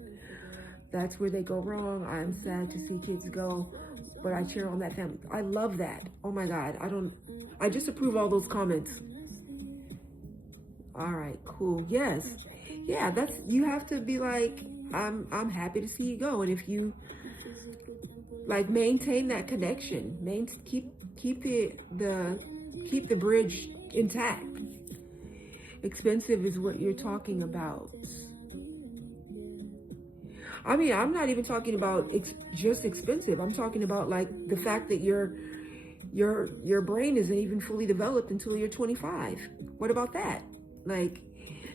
That's where they go wrong. I'm sad to see kids go, but I cheer on that family. I love that. Oh my God. I just approve all those comments. All right, cool. Yes. Yeah, you have to be like, I'm happy to see you go. And if you like maintain that connection, keep the bridge intact. Expensive is what you're talking about. I mean, I'm not even talking about just expensive. I'm talking about like the fact that your brain isn't even fully developed until you're 25. What about that? Like,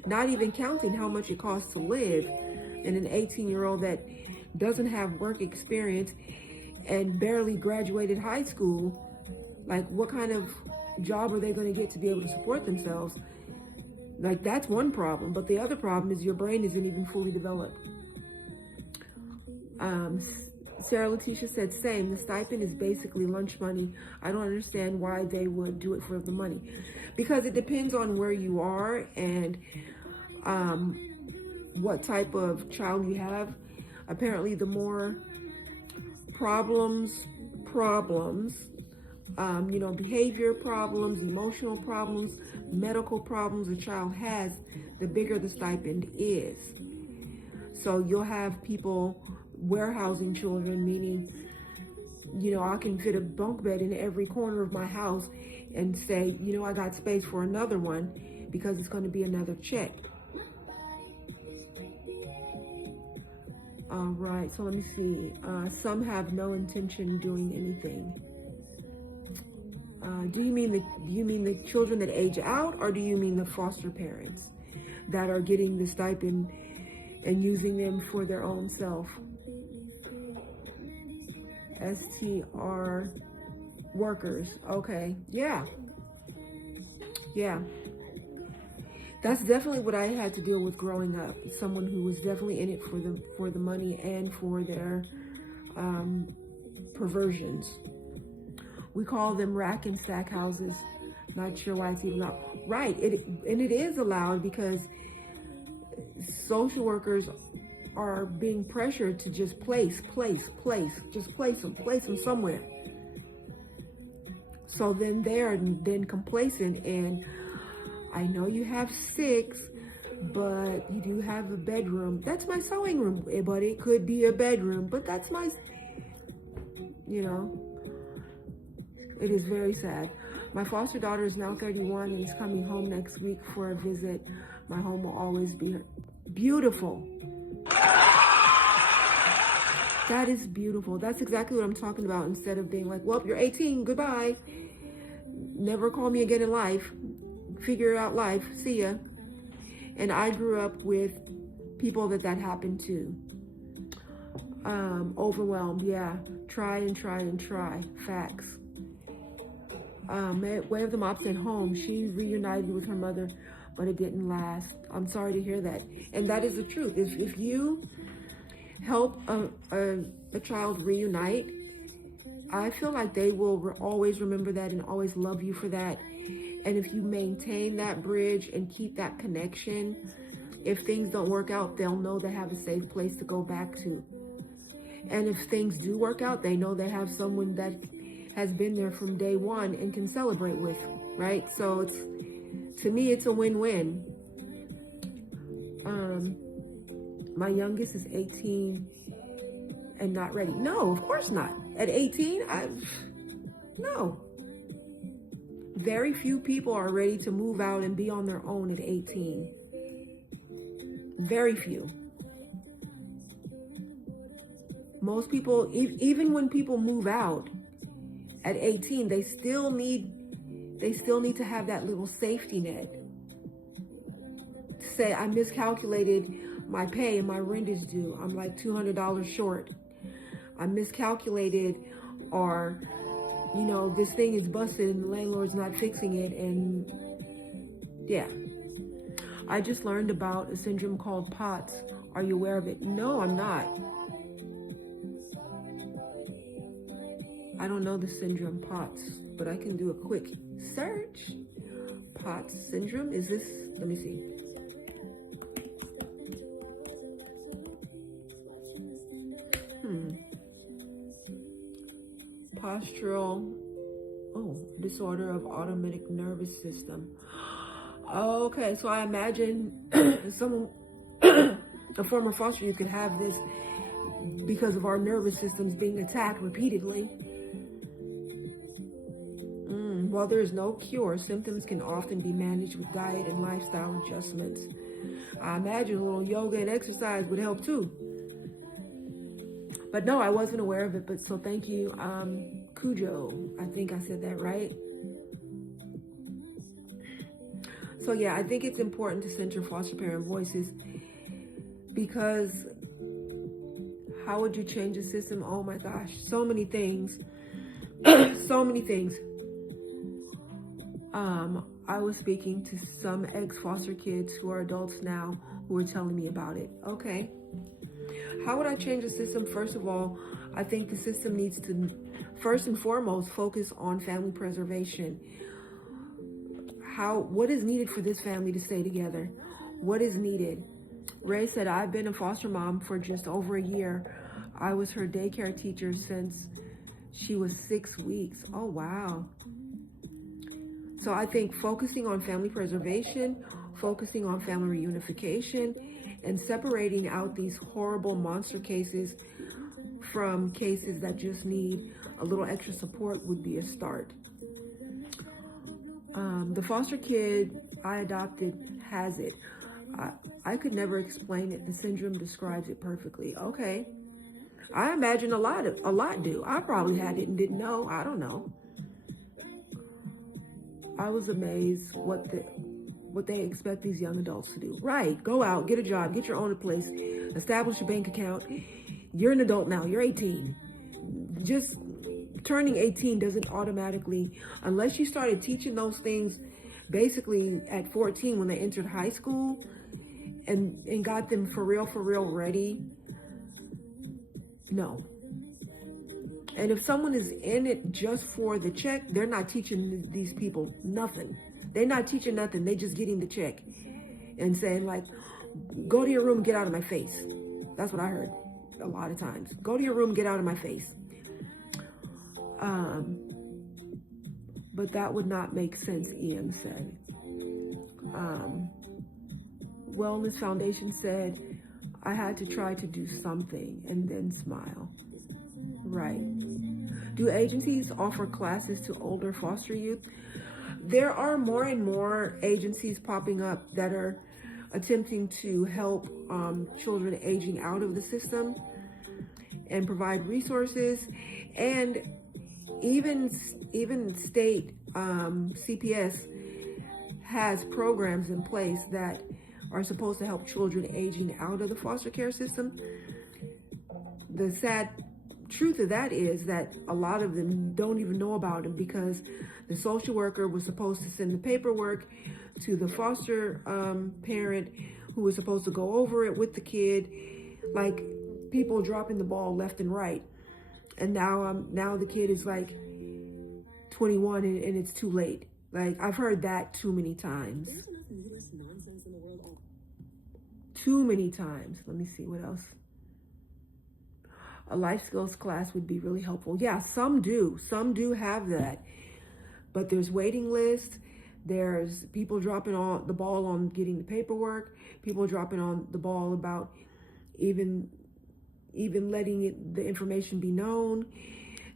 not even counting how much it costs to live, and an 18-year-old that doesn't have work experience and barely graduated high school, like what kind of job are they going to get to be able to support themselves? Like that's one problem. But the other problem is your brain isn't even fully developed. Sarah Letitia said, same. The stipend is basically lunch money. I don't understand why they would do it for the money. Because it depends on where you are and what type of child you have. Apparently, the more problems, behavior problems, emotional problems, medical problems a child has, the bigger the stipend is. So you'll have people warehousing children, meaning, I can fit a bunk bed in every corner of my house and say, I got space for another one because it's going to be another check. All right, so let me see. Some have no intention of doing anything. Do you mean the children that age out, or do you mean the foster parents that are getting the stipend and using them for their own self? STR workers. Okay. Yeah. That's definitely what I had to deal with growing up. Someone who was definitely in it for the money and for their perversions. We call them rack and stack houses. Not sure why it's even out. Right. It is allowed because social workers are being pressured to just place them somewhere. So then they're then complacent, and I know you have 6, but you do have a bedroom. That's my sewing room, but it could be a bedroom, but that's my, it is very sad. My foster daughter is now 31 and is coming home next week for a visit. My home will always be beautiful. That is beautiful. That's exactly what I'm talking about. Instead of being like, well, you're 18, goodbye. Never call me again in life. Figure out life. See ya. And I grew up with people that happened to. Overwhelmed. Yeah. Try and try. Facts. Way of the Mop said home. She reunited with her mother, but it didn't last. I'm sorry to hear that. And that is the truth. If you help a child reunite, I feel like they will always remember that and always love you for that. And if you maintain that bridge and keep that connection, if things don't work out, they'll know they have a safe place to go back to. And if things do work out, they know they have someone that has been there from day one and can celebrate with, right? So to me, it's a win-win. My youngest is 18 and not ready. No, of course not. At 18, no. Very few people are ready to move out and be on their own at 18. Very few. Most people, even when people move out at 18, they still need to have that little safety net. Say, I miscalculated my pay and my rent is due. I'm like $200 short. I miscalculated, or, this thing is busted and the landlord's not fixing it. And yeah. I just learned about a syndrome called POTS. Are you aware of it? No, I'm not. I don't know the syndrome POTS, but I can do a quick search. POTS syndrome, is this, let me see. Postural, disorder of autonomic nervous system. Okay, so I imagine someone, a former foster youth, could have this because of our nervous systems being attacked repeatedly. While there is no cure, symptoms can often be managed with diet and lifestyle adjustments. I imagine a little yoga and exercise would help too. But no, I wasn't aware of it. But so thank you, Cujo. I think I said that right. So yeah, I think it's important to center foster parent voices, because How would you change the system? Oh my gosh, so many things. So many things. I was speaking to some ex-foster kids who are adults now who were telling me about it. Okay. How would I change the system? First of all, I think the system needs to, first and foremost, focus on family preservation. What is needed for this family to stay together? What is needed? Ray said, I've been a foster mom for just over a year. I was her daycare teacher since she was 6 weeks. Oh, wow. So I think focusing on family preservation, focusing on family reunification, and separating out these horrible monster cases from cases that just need a little extra support would be a start. The foster kid I adopted has it. I could never explain it. The syndrome describes it perfectly. Okay. I imagine a lot do. I probably had it and didn't know. I don't know. I was amazed what they expect these young adults to do. Right. Go out, get a job, get your own place, establish a bank account. You're an adult now. You're 18. Just turning 18 doesn't automatically, unless you started teaching those things basically at 14 when they entered high school and got them for real ready. No. And if someone is in it just for the check, they're not teaching these people nothing. They're not teaching nothing. They're just getting the check and saying like, go to your room, get out of my face. That's what I heard a lot of times. Go to your room, get out of my face. But that would not make sense, EM said. Wellness Foundation said, I had to try to do something and then smile. Right. Do agencies offer classes to older foster youth? There are more and more agencies popping up that are attempting to help children aging out of the system and provide resources, and even state CPS has programs in place that are supposed to help children aging out of the foster care system. The sad truth of that is that a lot of them don't even know about them because the social worker was supposed to send the paperwork to the foster parent who was supposed to go over it with the kid. Like, people dropping the ball left and right. And now the kid is like 21 and it's too late. Like, I've heard that too many times. Too many times. Let me see what else. A life skills class would be really helpful. Yeah, some do. Some do have that. But there's waiting lists. There's people dropping on the ball on getting the paperwork. People dropping on the ball about even letting the information be known.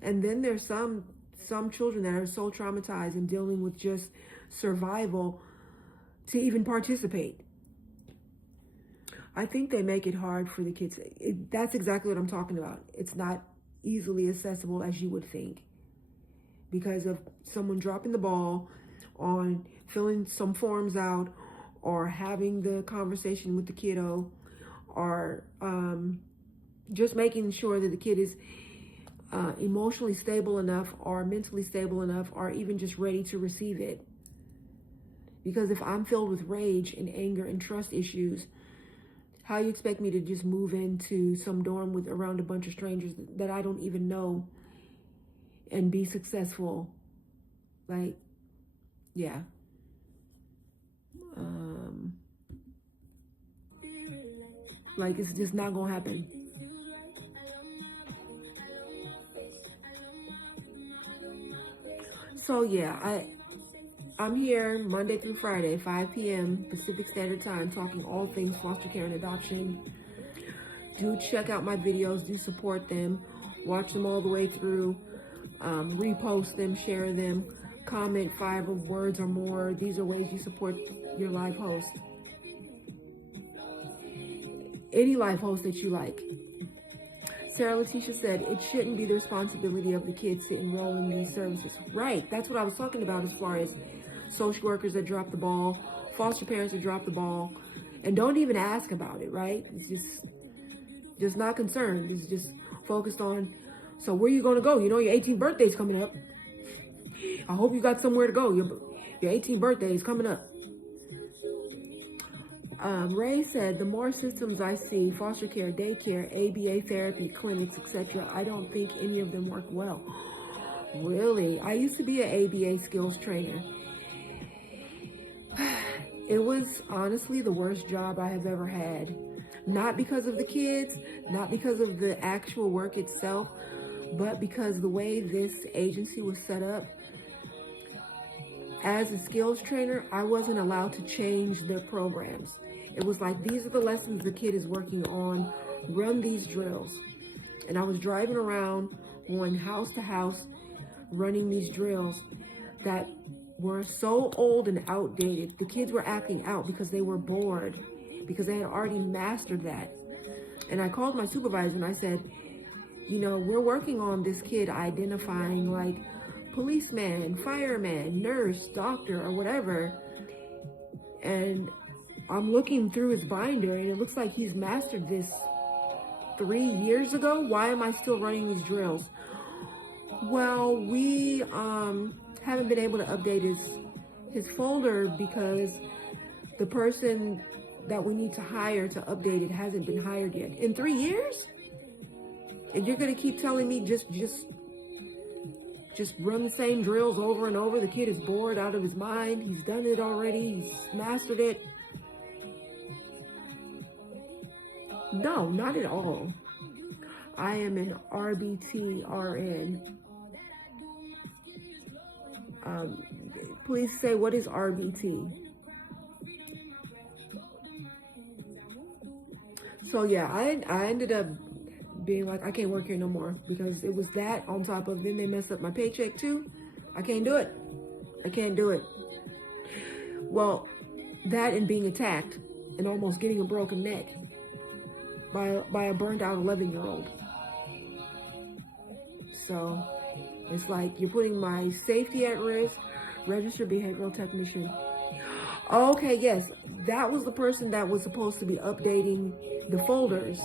And then there's some children that are so traumatized and dealing with just survival to even participate. I think they make it hard for the kids. That's exactly what I'm talking about. It's not easily accessible as you would think because of someone dropping the ball on filling some forms out or having the conversation with the kiddo or just making sure that the kid is emotionally stable enough or mentally stable enough or even just ready to receive it. Because if I'm filled with rage and anger and trust issues, how you expect me to just move into some dorm with around a bunch of strangers that I don't even know and be successful? Like, yeah. Like, it's just not gonna happen. So yeah, I'm here Monday through Friday, 5 p.m. Pacific Standard Time, talking all things foster care and adoption. Do check out my videos, do support them, watch them all the way through, repost them, share them, comment 5 words or more. These are ways you support your live host. Any live host that you like. Sarah Letitia said, it shouldn't be the responsibility of the kids to enroll in these services. Right, that's what I was talking about as far as social workers that drop the ball, foster parents that drop the ball, and don't even ask about it, right? It's just, Just not concerned. He's just focused on, so where you going to go? You know, your 18th birthday's coming up. I hope you got somewhere to go. Your 18th birthday is coming up. Ray said, the more systems I see, foster care, daycare, ABA therapy, clinics, etc., I don't think any of them work well. Really? I used to be an ABA skills trainer. It was honestly the worst job I have ever had. Not because of the kids, not because of the actual work itself, but because the way this agency was set up. As a skills trainer, I wasn't allowed to change their programs. It was like, these are the lessons the kid is working on, run these drills. And I was driving around, going house to house, running these drills that were so old and outdated. The kids were acting out because they were bored, because they had already mastered that. And I called my supervisor and I said, you know, we're working on this kid identifying like policeman, fireman, nurse, doctor, or whatever. And I'm looking through his binder and it looks like he's mastered this 3 years ago. Why am I still running these drills? Well, we haven't been able to update his folder because the person that we need to hire to update it hasn't been hired yet. In 3 years? And you're gonna keep telling me just run the same drills over and over? The kid is bored out of his mind. He's done it already. He's mastered it. No, not at all. I am an RBT RN. Please say, what is RBT? So yeah, I ended up being like, I can't work here no more, because it was that on top of then they messed up my paycheck too. I can't do it. I can't do it. Well, that and being attacked and almost getting a broken neck by a burned out 11-year-old. So it's like, you're putting my safety at risk. Registered behavioral technician. Okay, yes, that was the person that was supposed to be updating the folders.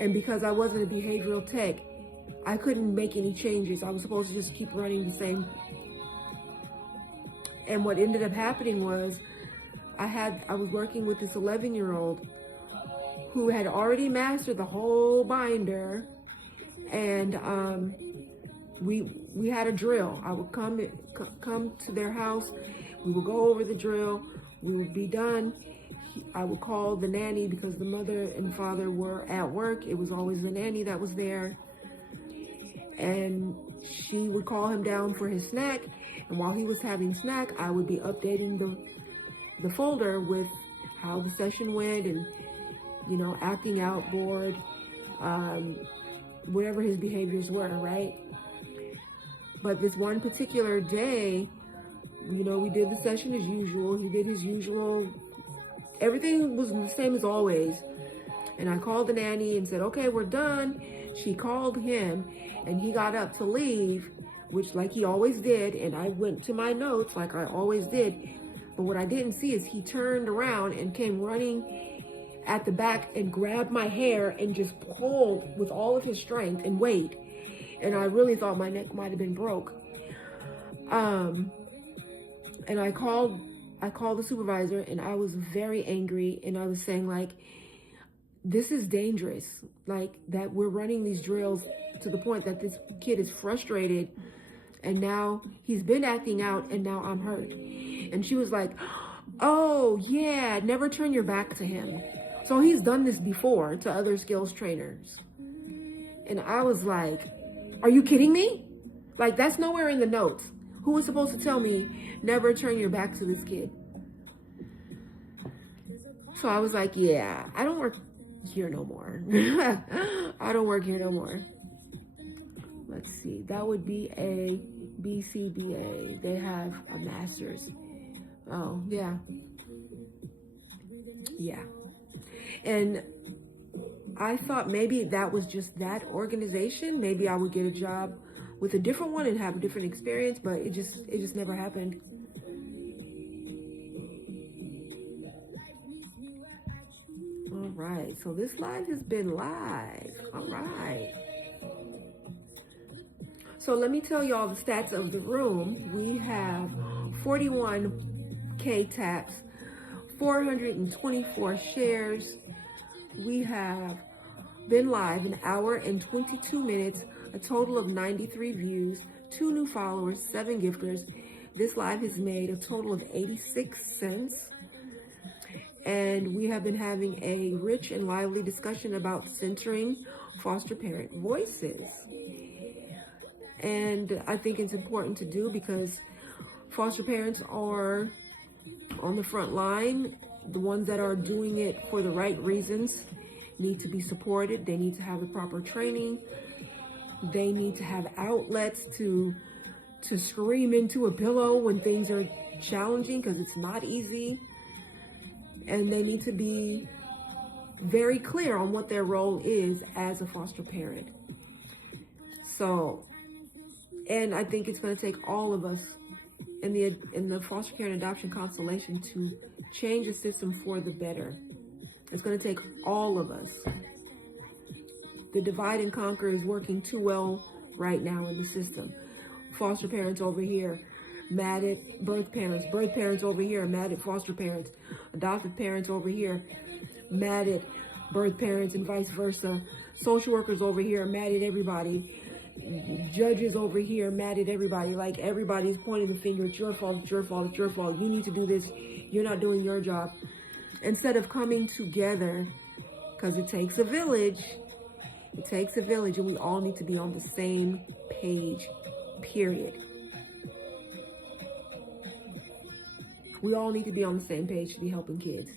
And because I wasn't a behavioral tech, I couldn't make any changes. I was supposed to just keep running the same. And what ended up happening was I was working with this 11-year-old who had already mastered the whole binder. And we had a drill. I would come to their house. We would go over the drill. We would be done. I would call the nanny because the mother and father were at work. It was always the nanny that was there. And she would call him down for his snack. And while he was having snack, I would be updating the folder with how the session went and, you know, acting out, bored, whatever his behaviors were, right? But this one particular day, you know, we did the session as usual. He did his usual. Everything was the same as always. And I called the nanny and said, okay, we're done. She called him and he got up to leave, which like he always did. And I went to my notes like I always did. But what I didn't see is he turned around and came running at the back and grabbed my hair and just pulled with all of his strength and weight. And I really thought my neck might have been broke. And I called the supervisor and I was very angry. And I was saying like, this is dangerous. Like that we're running these drills to the point that this kid is frustrated. And now he's been acting out and now I'm hurt. And she was like, oh yeah, never turn your back to him. So he's done this before to other skills trainers. And I was like, are you kidding me? Like, that's nowhere in the notes. Who was supposed to tell me, never turn your back to this kid? So I was like, yeah, I don't work here no more. I don't work here no more. Let's see, that would be a BCBA. They have a master's. Oh, yeah. Yeah. And I thought maybe that was just that organization. Maybe I would get a job with a different one and have a different experience, but it just never happened. All right, So this live has been live. All right. So let me tell y'all the stats of the room. We have 41K taps, 424 shares. We have been live an hour and 22 minutes, a total of 93 views, 2 new followers, 7 gifters. This live has made a total of 86 cents. And we have been having a rich and lively discussion about centering foster parent voices. And I think it's important to do because foster parents are on the front line. The ones that are doing it for the right reasons need to be supported. They need to have the proper training. They need to have outlets to scream into a pillow when things are challenging, because it's not easy. And they need to be very clear on what their role is as a foster parent. So, and I think it's going to take all of us in the foster care and adoption constellation to change the system for the better. It's going to take all of us. The divide and conquer is working too well right now in the system. Foster parents over here mad at birth parents over here mad at foster parents, adoptive parents over here mad at birth parents, and vice versa. Social workers over here mad at everybody. Judges over here mad at everybody. Like, everybody's pointing the finger. It's your fault, it's your fault, it's your fault. You need to do this. You're not doing your job. Instead of coming together, because it takes a village. It takes a village, and we all need to be on the same page, period. We all need to be on the same page to be helping kids,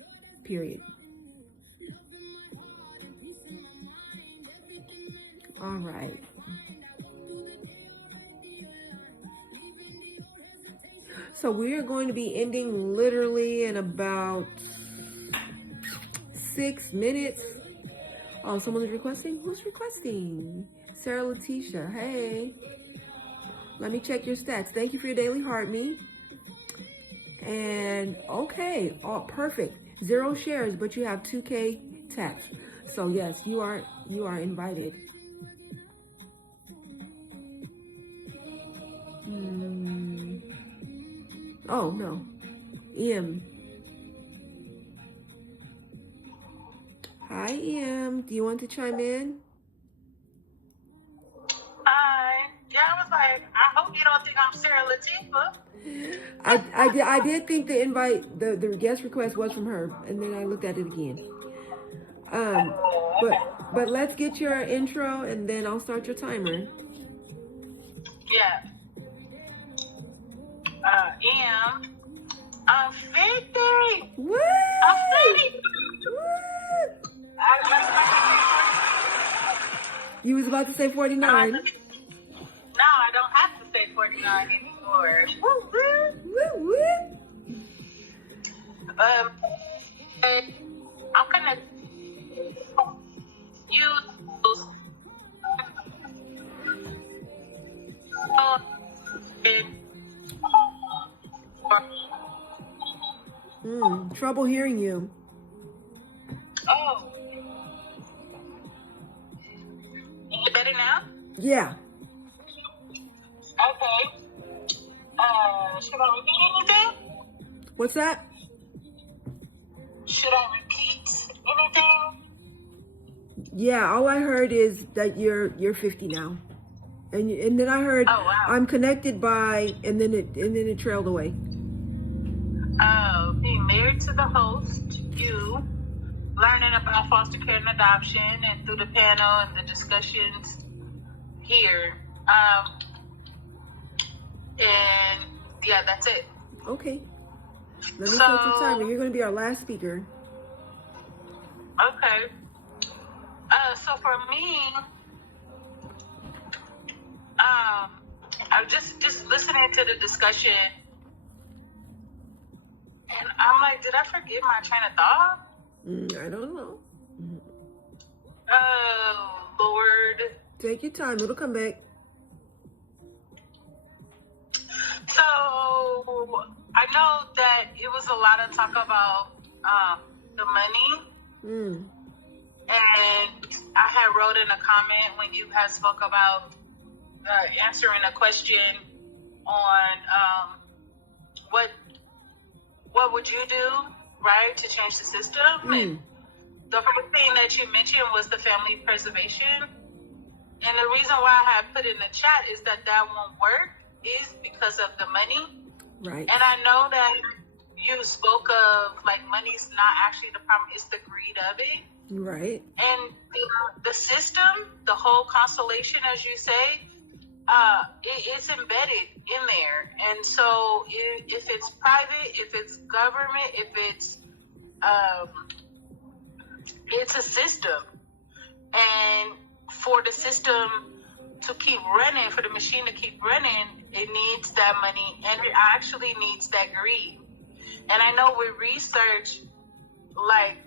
period. All right. So we are going to be ending literally in about 6 minutes. Oh, someone's requesting? Who's requesting? Sarah Letitia. Hey. Let me check your stats. Thank you for your daily heart, me. And okay. Oh, perfect. 0 shares, but you have 2K taps. So yes, you are invited. Oh, no. Em. Hi, Em. Do you want to chime in? Hi. Yeah, I was like, I hope you don't think I'm Sarah Latifah. I did think the invite, the guest request was from her, and then I looked at it again. But let's get your intro, and then I'll start your timer. Yeah. I'm 50. Woo! I'm 50. Woo! I You was about to say 49. No, I don't have to say 49 anymore. Woo, woo. Woo, woo. I'm gonna use those. Trouble hearing you. Oh. Is it better now? Yeah. Okay. Should I repeat anything? What's that? Should I repeat anything? Yeah, all I heard is that you're 50 now. And then I heard, oh, wow. I'm connected by, and then it trailed away. Being married to the host, you, learning about foster care and adoption, and through the panel and the discussions here. And yeah, that's it. Okay. Let me start your timer. You're going to be our last speaker. Okay. So for me, I'm just listening to the discussion, and I'm like, did I forget my train of thought? I don't know. Oh, Lord. Take your time. It'll come back. So I know that it was a lot of talk about the money And I had wrote in a comment when you had spoke about answering a question on what would you do, right, to change the system. And the first thing that you mentioned was the family preservation. And the reason why I had put in the chat is that won't work is because of the money. Right. And I know that you spoke of like money's not actually the problem, it's the greed of it. Right. And the system, the whole constellation, as you say, it's embedded in there. And so if it's private, if it's government, if it's a system. And for the system to keep running, for the machine to keep running, it needs that money, and it actually needs that greed. And I know with research, like,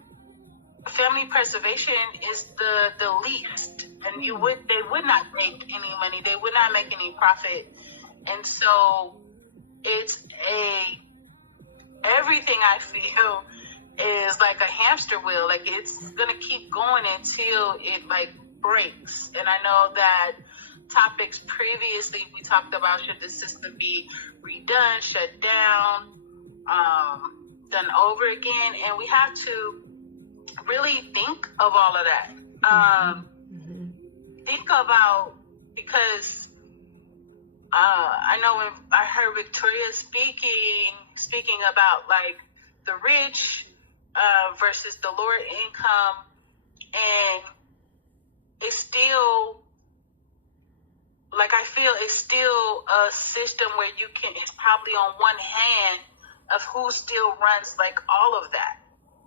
family preservation is the least, and they would not make any money, they would not make any profit. And so it's everything I feel is like a hamster wheel, like it's gonna keep going until it like breaks. And I know that topics previously we talked about, should the system be redone, shut down, done over again, and we have to really think of all of that. Think about, because I know when I heard Victoria speaking about like the rich versus the lower income, and it's still, like, I feel it's still a system where it's probably on one hand of who still runs like all of that,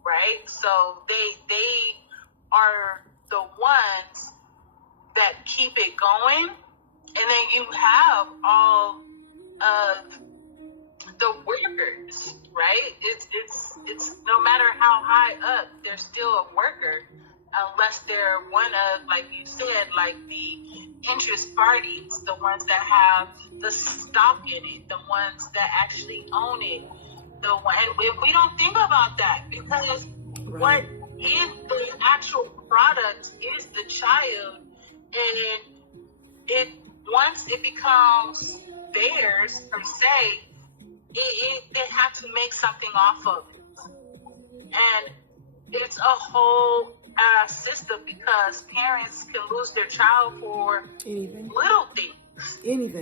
right? So they are the ones that keep it going, and then you have all of the workers, right? It's no matter how high up, they're still a worker, unless they're one of, like you said, like the interest parties, the ones that have the stock in it, the ones that actually own it. And we don't think about that, because what is the actual product is the child, and once it becomes theirs per se, they have to make something off of it. And it's a whole system, because parents can lose their child for anything, little things,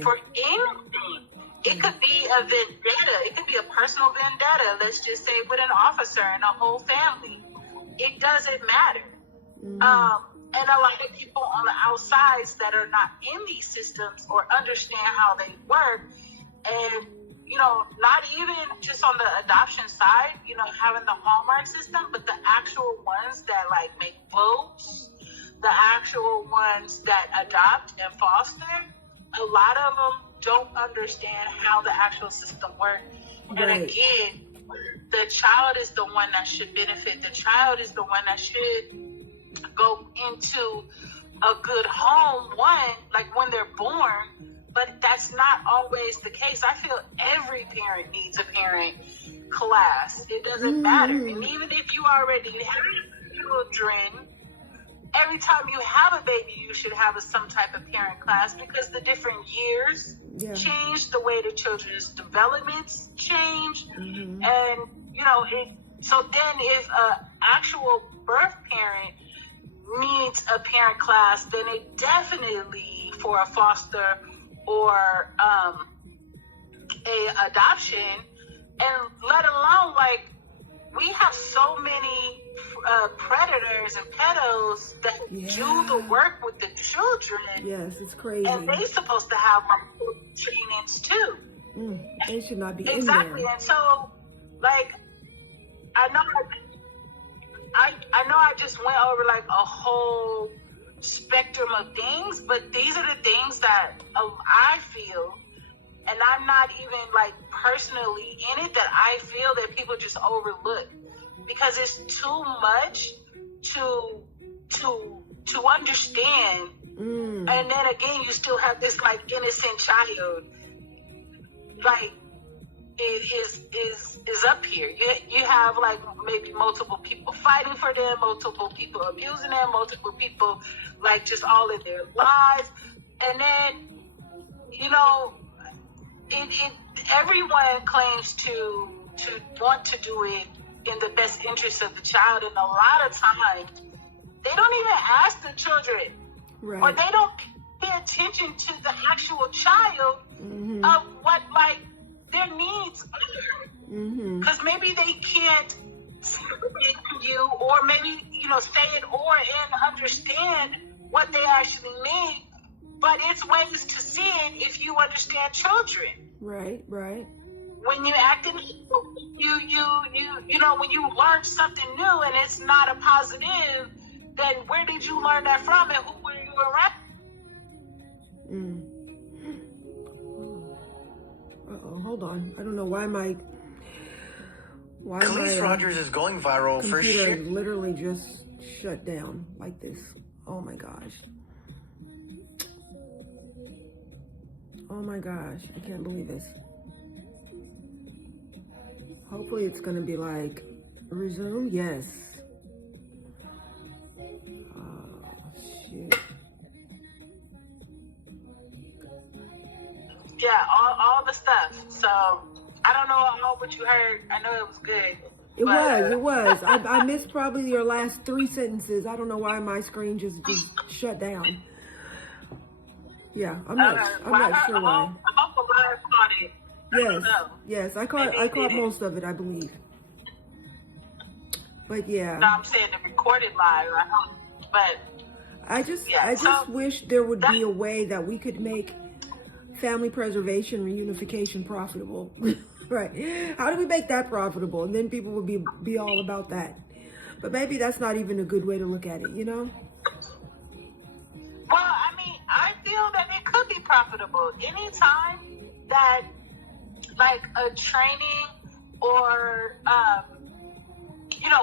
for anything. It could be a vendetta. It could be a personal vendetta, let's just say, with an officer and a whole family. It doesn't matter. And a lot of people on the outsides that are not in these systems or understand how they work, and, you know, not even just on the adoption side, you know, having the Hallmark system, but the actual ones that, like, make votes, the actual ones that adopt and foster, a lot of them don't understand how the actual system works. Right. And again, the child is the one that should benefit. The child is the one that should go into a good home, like when they're born, but that's not always the case. I feel every parent needs a parent class. It doesn't matter. And even if you already have children, every time you have a baby, you should have some type of parent class, because the different years change, the way the children's developments change. And, you know, so then if an actual birth parent needs a parent class, then it definitely, for a foster or a adoption, and let alone, like, we have so many predators and pedos that do the work with the children. Yes, it's crazy. And they're supposed to have like trainings too. They should not be exactly. in there. And so, like, I know I just went over like a whole spectrum of things, but these are the things that I feel, and I'm not even like personally in it, that I feel that people just overlook, because it's too much to understand. And then again, you still have this like innocent child. Like, is up here. You have like maybe multiple people fighting for them, multiple people abusing them, multiple people like just all in their lives, and then everyone claims to want to do it in the best interest of the child, and a lot of times they don't even ask the children, Right. or they don't pay attention to the actual child of what like their needs are, because maybe they can't say it to you, or maybe say it and understand what they actually need. But it's ways to see it if you understand children. Right. When you act in, when you learn something new and it's not a positive, then where did you learn that from, and who were you around? Hold on. I don't know why my Khalees Rogers is going viral for computer shit. literally just shut down like this. Oh my gosh. Oh my gosh. I can't believe this. Hopefully it's gonna be like resume. Yes. Oh shoot. Yeah, all the stuff. So I don't know all what you heard. I know it was good. It was. I missed probably your last 3 sentences. I don't know why my screen just shut down. Yeah, I'm not sure why. I hope a lot caught it. Yes, I caught most of it, I believe. But yeah. No, I'm saying the recorded live. I know, but I just wish there would be a way that we could make family preservation reunification profitable. Right. How do we make that profitable? And then people would be all about that. But maybe that's not even a good way to look at it, Well, I mean, I feel that it could be profitable. Anytime that like a training or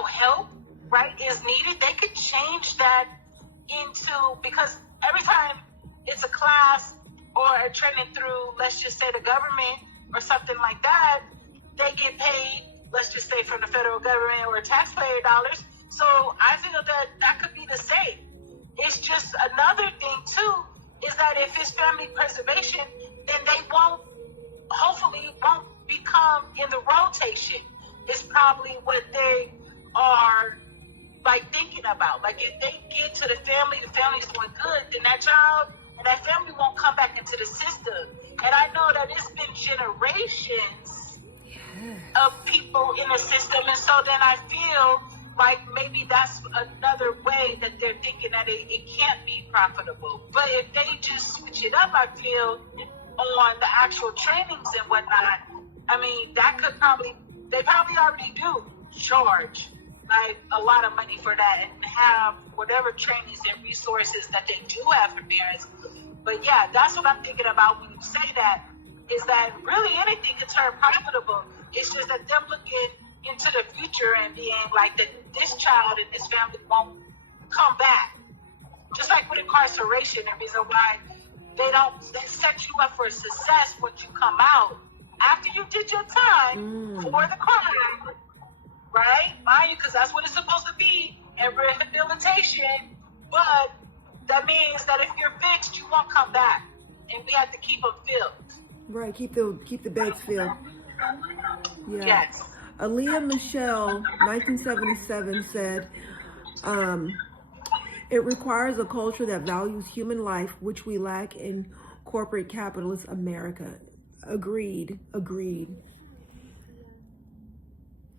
help, right, is needed, they could change that into, because every time it's a class or a training through, let's just say, the government or something like that, they get paid, let's just say, from the federal government or taxpayer dollars. So I feel that could be the same. It's just another thing too, is that if it's family preservation, then they hopefully won't become in the rotation. It's probably what they are like thinking about. Like if they get to the family's doing good, then that child and that family won't come back into the system. And I know that it's been generations of people in the system, and so then I feel like maybe that's another way that they're thinking that it can't be profitable. But if they just switch it up, I feel, on the actual trainings and whatnot, I mean, they probably already do charge like a lot of money for that and have whatever trainings and resources that they do have for parents. But yeah, that's what I'm thinking about when you say that, is that really anything can turn profitable. It's just that them looking into the future and being like that this child and this family won't come back. Just like with incarceration, the reason why they set you up for success once you come out after you did your time for the crime, right? Mind you, because that's what it's supposed to be, and rehabilitation. But that means that if you're fixed, you won't come back, and we have to keep them filled. Right, keep the beds filled. Yeah. Yes. Aaliyah Michelle, 1977, said, it requires a culture that values human life, which we lack in corporate capitalist America. Agreed.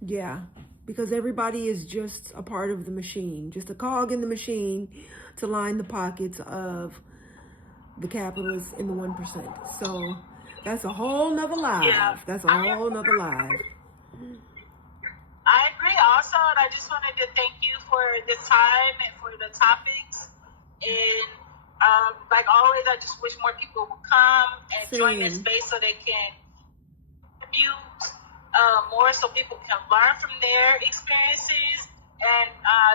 Yeah, because everybody is just a part of the machine, just a cog in the machine to line the pockets of the capitalists in the 1%. So that's a whole nother life. Yeah. That's a whole nother life. I agree also, and I just wanted to thank you for this time and for the topics. And like always, I just wish more people would come and join this space so they can contribute more, so people can learn from their experiences and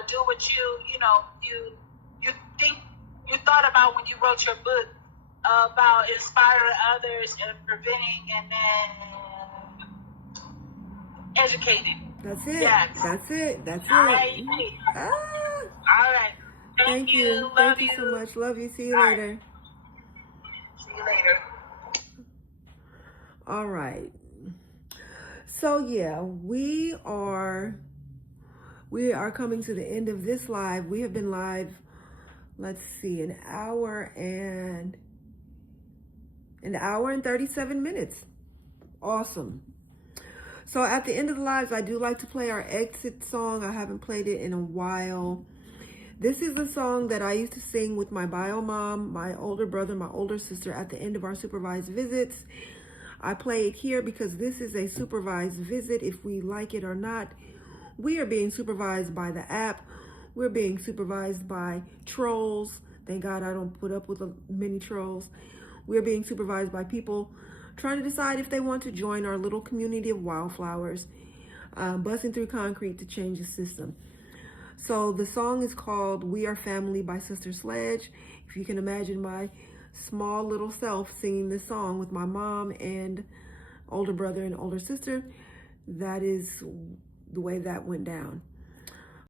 do what you think you thought about when you wrote your book about inspiring others and preventing and then educated. That's it. Yes. That's it. That's All it. right. Ah, All right. Thank you. Love Thank you so much. Love you. See you All later. See you later. All right. So yeah, we are coming to the end of this live. We have been live, let's see, an hour and 37 minutes. Awesome. So at the end of the lives, I do like to play our exit song. I haven't played it in a while. This is a song that I used to sing with my bio mom, my older brother, my older sister at the end of our supervised visits. I play it here because this is a supervised visit. If we like it or not, we are being supervised by the app. We're being supervised by trolls. Thank God I don't put up with many trolls. We're being supervised by people trying to decide if they want to join our little community of wildflowers, busting through concrete to change the system. So the song is called We Are Family by Sister Sledge. If you can imagine my small little self singing this song with my mom and older brother and older sister, that is the way that went down.